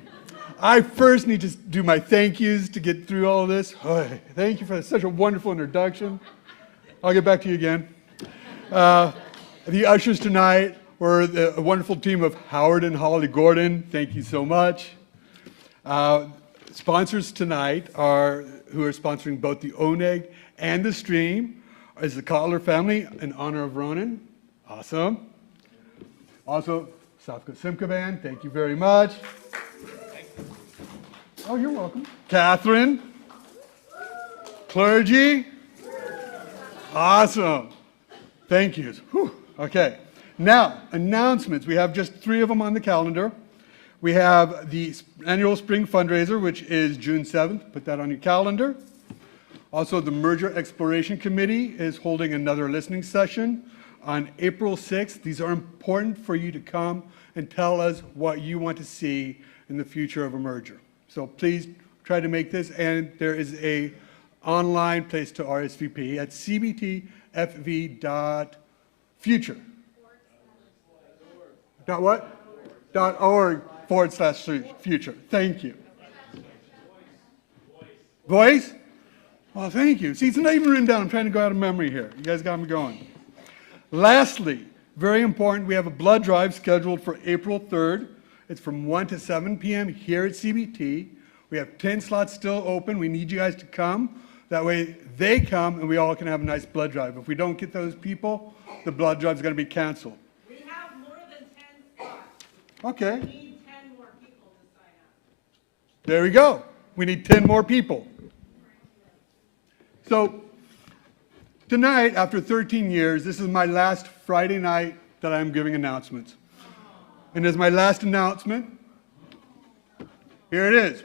I first need to do my thank yous to get through all this. Thank you for such a wonderful introduction. I'll get back to you again. The ushers tonight were a wonderful team of Howard and Holly Gordon. Thank you so much. Sponsors tonight who are sponsoring both the Oneg and the stream is the Kotler family in honor of Ronan. Awesome. Also, Safka Simca Band, thank you very much. Oh, you're welcome. Catherine. Clergy. Awesome. Thank you. Whew. Okay. Now, announcements. We have just 3 of them on the calendar. We have the annual spring fundraiser, which is June 7th. Put that on your calendar. Also, the Merger Exploration Committee is holding another listening session on April 6th. These are important for you to come and tell us what you want to see in the future of a merger. So please try to make this, and there is a online place to RSVP at cbtfv.future. .org/future. Thank you. Voice? Well, thank you. See, it's not even written down. I'm trying to go out of memory here. You guys got me going. Lastly, very important, we have a blood drive scheduled for April 3rd. It's from 1 to 7 p.m. here at CBT. We have 10 slots still open. We need you guys to come. That way they come and we all can have a nice blood drive. If we don't get those people, the blood drive is going to be canceled. We have more than 10 slots. Okay. We need 10 more people to sign up. There we go. We need 10 more people. So tonight, after 13 years, this is my last Friday night that I'm giving announcements. And as my last announcement, here it is.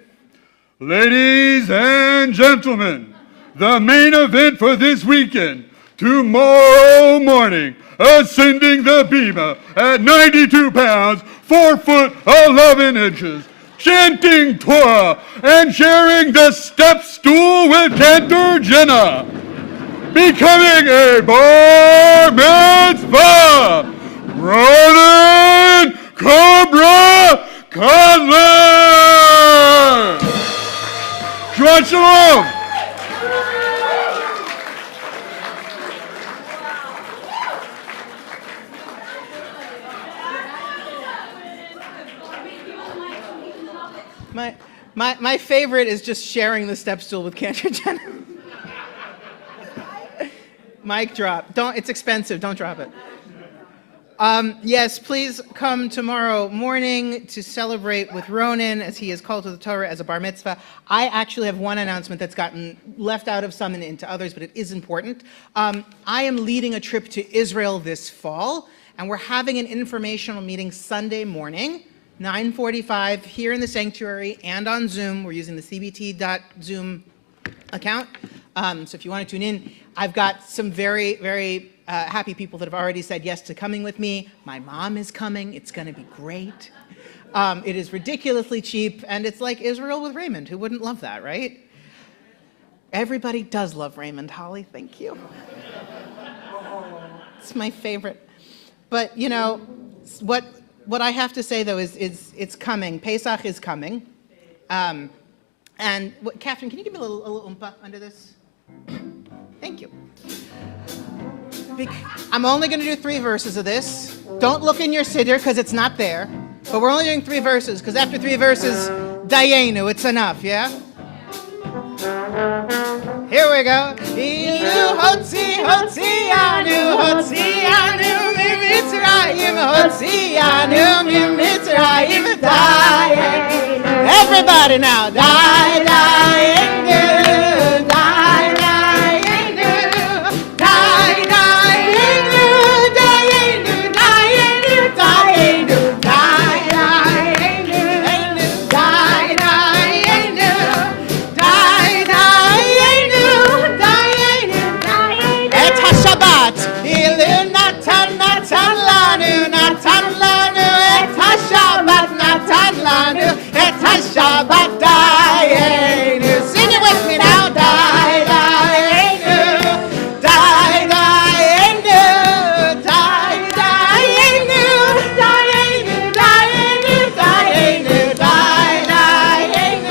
Ladies and gentlemen, the main event for this weekend, tomorrow morning, ascending the bima at 92 pounds, 4 foot 11 inches, chanting Torah and sharing the step stool with Cantor Jenna, becoming a bar mitzvah, Ronan Cobra Cutler. Shabbat Shalom. My favorite is just sharing the step stool with Cantor Jenna. Mic drop. It's expensive. Don't drop it. Yes, please come tomorrow morning to celebrate with Ronan as he is called to the Torah as a bar mitzvah. I actually have one announcement that's gotten left out of some and into others, but it is important. I am leading a trip to Israel this fall, and we're having an informational meeting Sunday morning, 9:45 here in the sanctuary and on Zoom. We're using the cbt.zoom account. So if you want to tune in, I've got some very, very happy people that have already said yes to coming with me. My mom is coming. It's going to be great. It is ridiculously cheap, and it's like Israel with Raymond. Who wouldn't love that, right? Everybody does love Raymond, Holly. Thank you. It's my favorite. But, you know, what I have to say, though, is it's coming. Pesach is coming. And, Catherine, can you give me a little oompa under this? Thank you. I'm only going to do 3 verses of this. Don't look in your siddur, because it's not there. But we're only doing 3 verses, because after 3 verses, dayenu, it's enough, yeah? Here we go. Ilu hotzianu mimitzrayim, hotzianu mimitzrayim, dayenu. Everybody now, dayenu, dayenu, dayenu, dayenu, dayenu, dayenu, Shabbat dayenu. Sing it with me now. Dayenu, dayenu, dayenu, dayenu, dayenu, dayenu,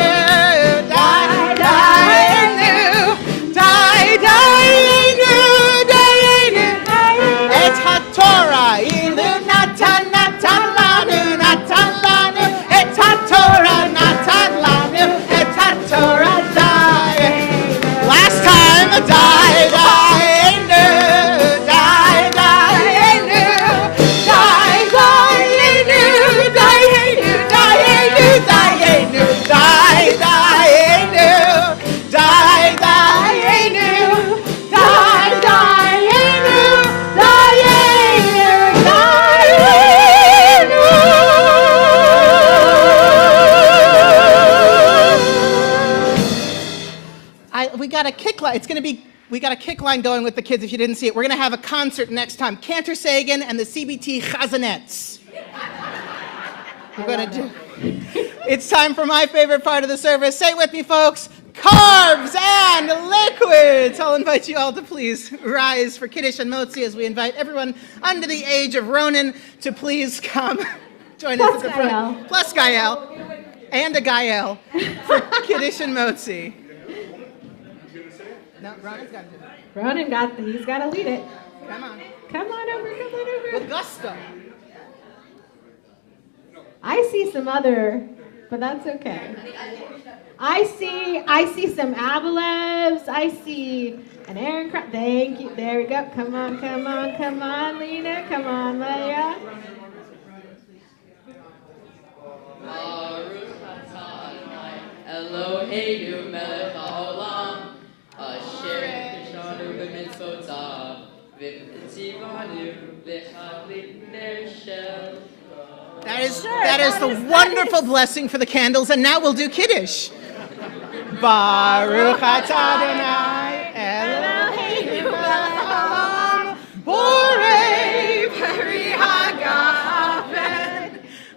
dayenu, dayenu, dayenu. Et haTorah ilu natan lanu, natan lanu. Et haTorah natan lanu, et haTorah dayenu. Last time, dayenu, dayenu, dayenu, dayenu, dayenu, dayenu, dayenu, dayenu, we got a kick line. We got a kick line going with the kids. If you didn't see it, we're going to have a concert next time. Cantor Sagan and the CBT Chazanettes. We're going to do. It's time for my favorite part of the service. Say it with me, folks. Carbs and liquids. I'll invite you all to please rise for Kiddush and Motzi as we invite everyone under the age of Ronan to please come join us at the front. Plus Gael. And a Gael for Kiddush and Motzi. No, Ronan's got to do it. Ronan he's got to lead it. Come on. Come on over. With gusto. I see some other, but that's okay. I see some Avalevs. I see an Aaron Cross. Thank you. There we go. Come on, Lena. Come on, Leah. Baruch atah Adonai Eloheinu melech haolam asher kishanu b'mitzvotav v'tzivanu b'chadlit bershel. That is the wonderful blessing for the candles, and now we'll do Kiddush. Baruch atah Adonai Eloheinu melech haolam borei peri hagafen.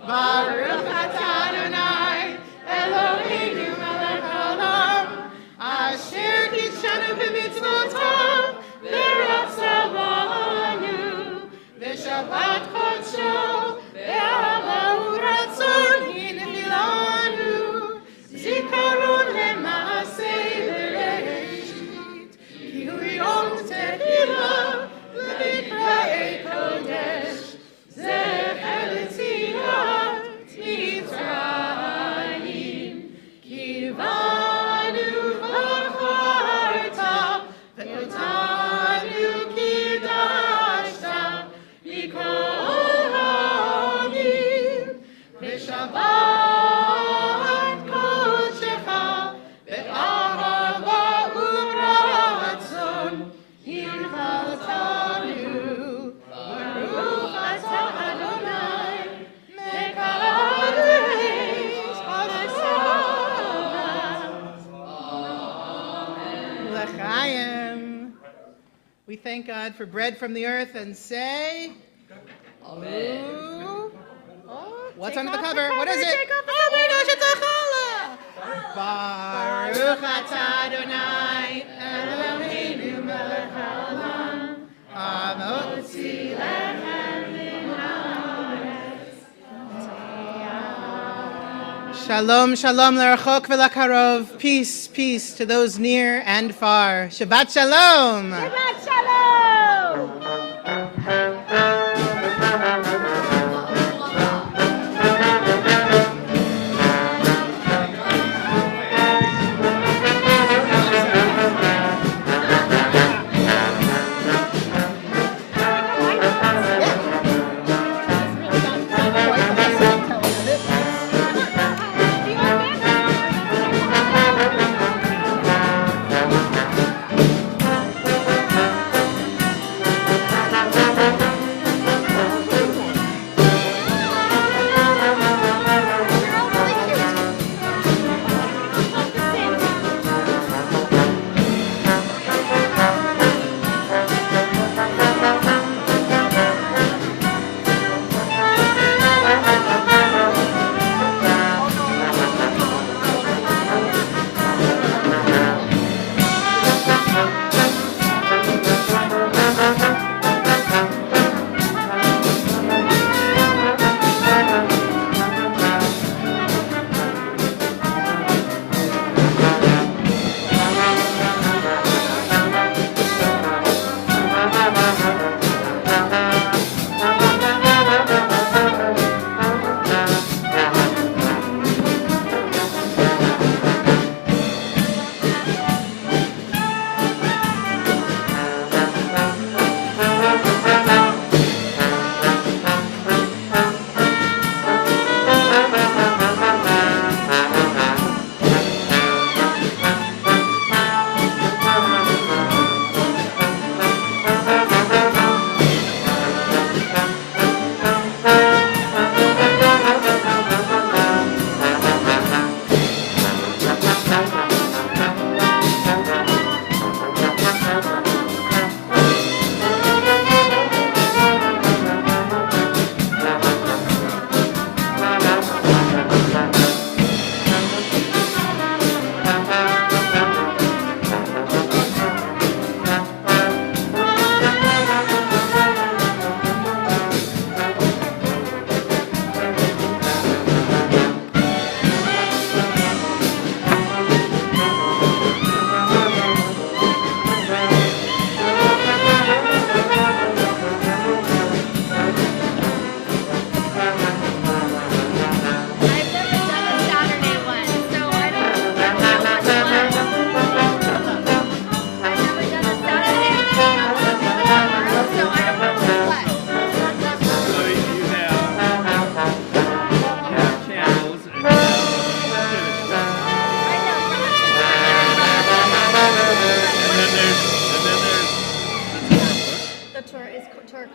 Baruch atah Adonai Eloheinu melech haolam asher kishanu b'mitzvotav v'ratzavanu v'shabbat chodsho ve'ahavu ratzon hinchilanu zikaron lema'aseh bereshit ki hu yom tefilah levikra'ei kodesh zecher l'tzilat Mitzrayim kivanu v'charta ve'otanu kidashta mikol ha'amim v'shabbat kodshecha ve'ahava u'ratzon hinchaltanu Baruch atah Adonai mekadesh hatzavah. L'chaim. We thank God for bread from the earth and say, Amen. Ooh, oh, What's Take under the off cover? What is it? Take off the Oh my cover. gosh, it's a challah! Baruch atah Adonai Eloheinu melech haolam hamotzi lechem min haaretz. Shalom, shalom l'rachok v'lakarov. Peace, peace to those near and far. Shabbat shalom. Shabbat shalom.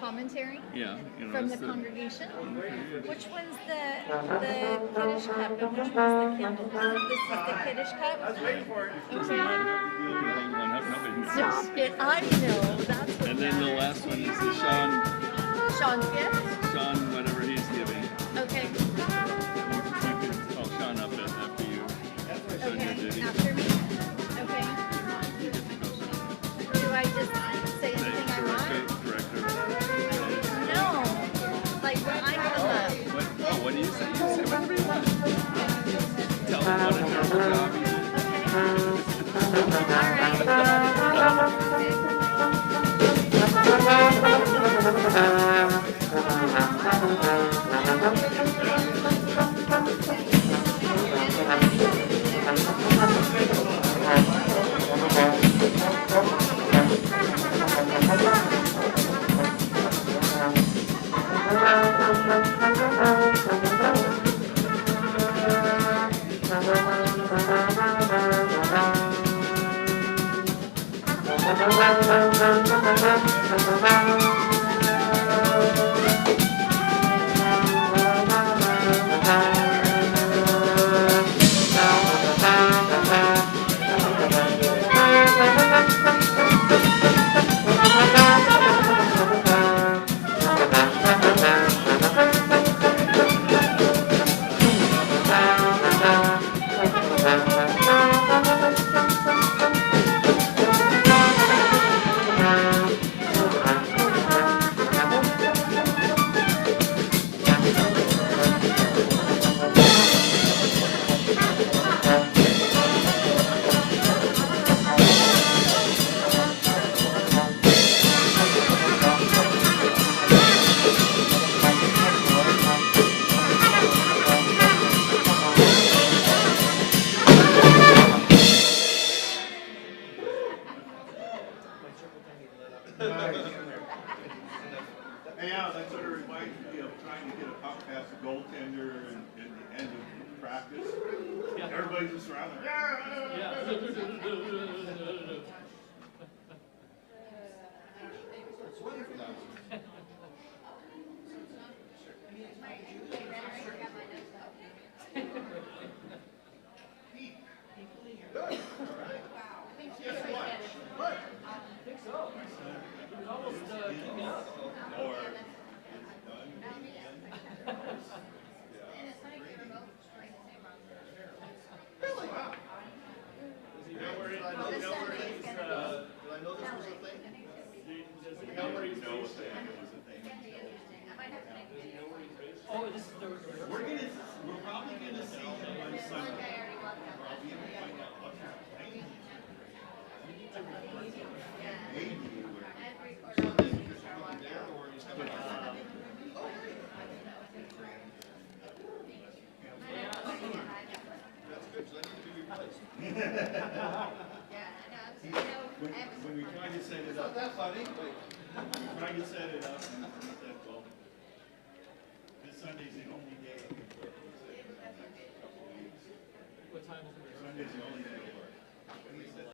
commentary Yeah, you know, from the it's congregation. Which one's the Kiddush cup and which one's the candle? This is the Kiddush cup. Okay. Stop it! I know that's. What and then the last one is the Sean's gift. Sean, whatever he's giving. Okay. You can call Sean up after you. Done your duty. After me. Okay. You get to call Sean. Do I just say anything I want? Director. No. Like when I come up. What do you say? You say whatever you want. Tell him what a terrible job he did. All right. Hey, Al, that sort of reminds me of trying to get a puck past a goaltender in the end of practice. Yeah. Everybody's just around there. We're probably gonna see him on Sunday. Probably gonna find out what kind of When we tried to set it up, that's funny. We tried to set it up, and he said, well, this Sunday's the only day I can put this in a couple of weeks. What time is it? Sunday's the only day.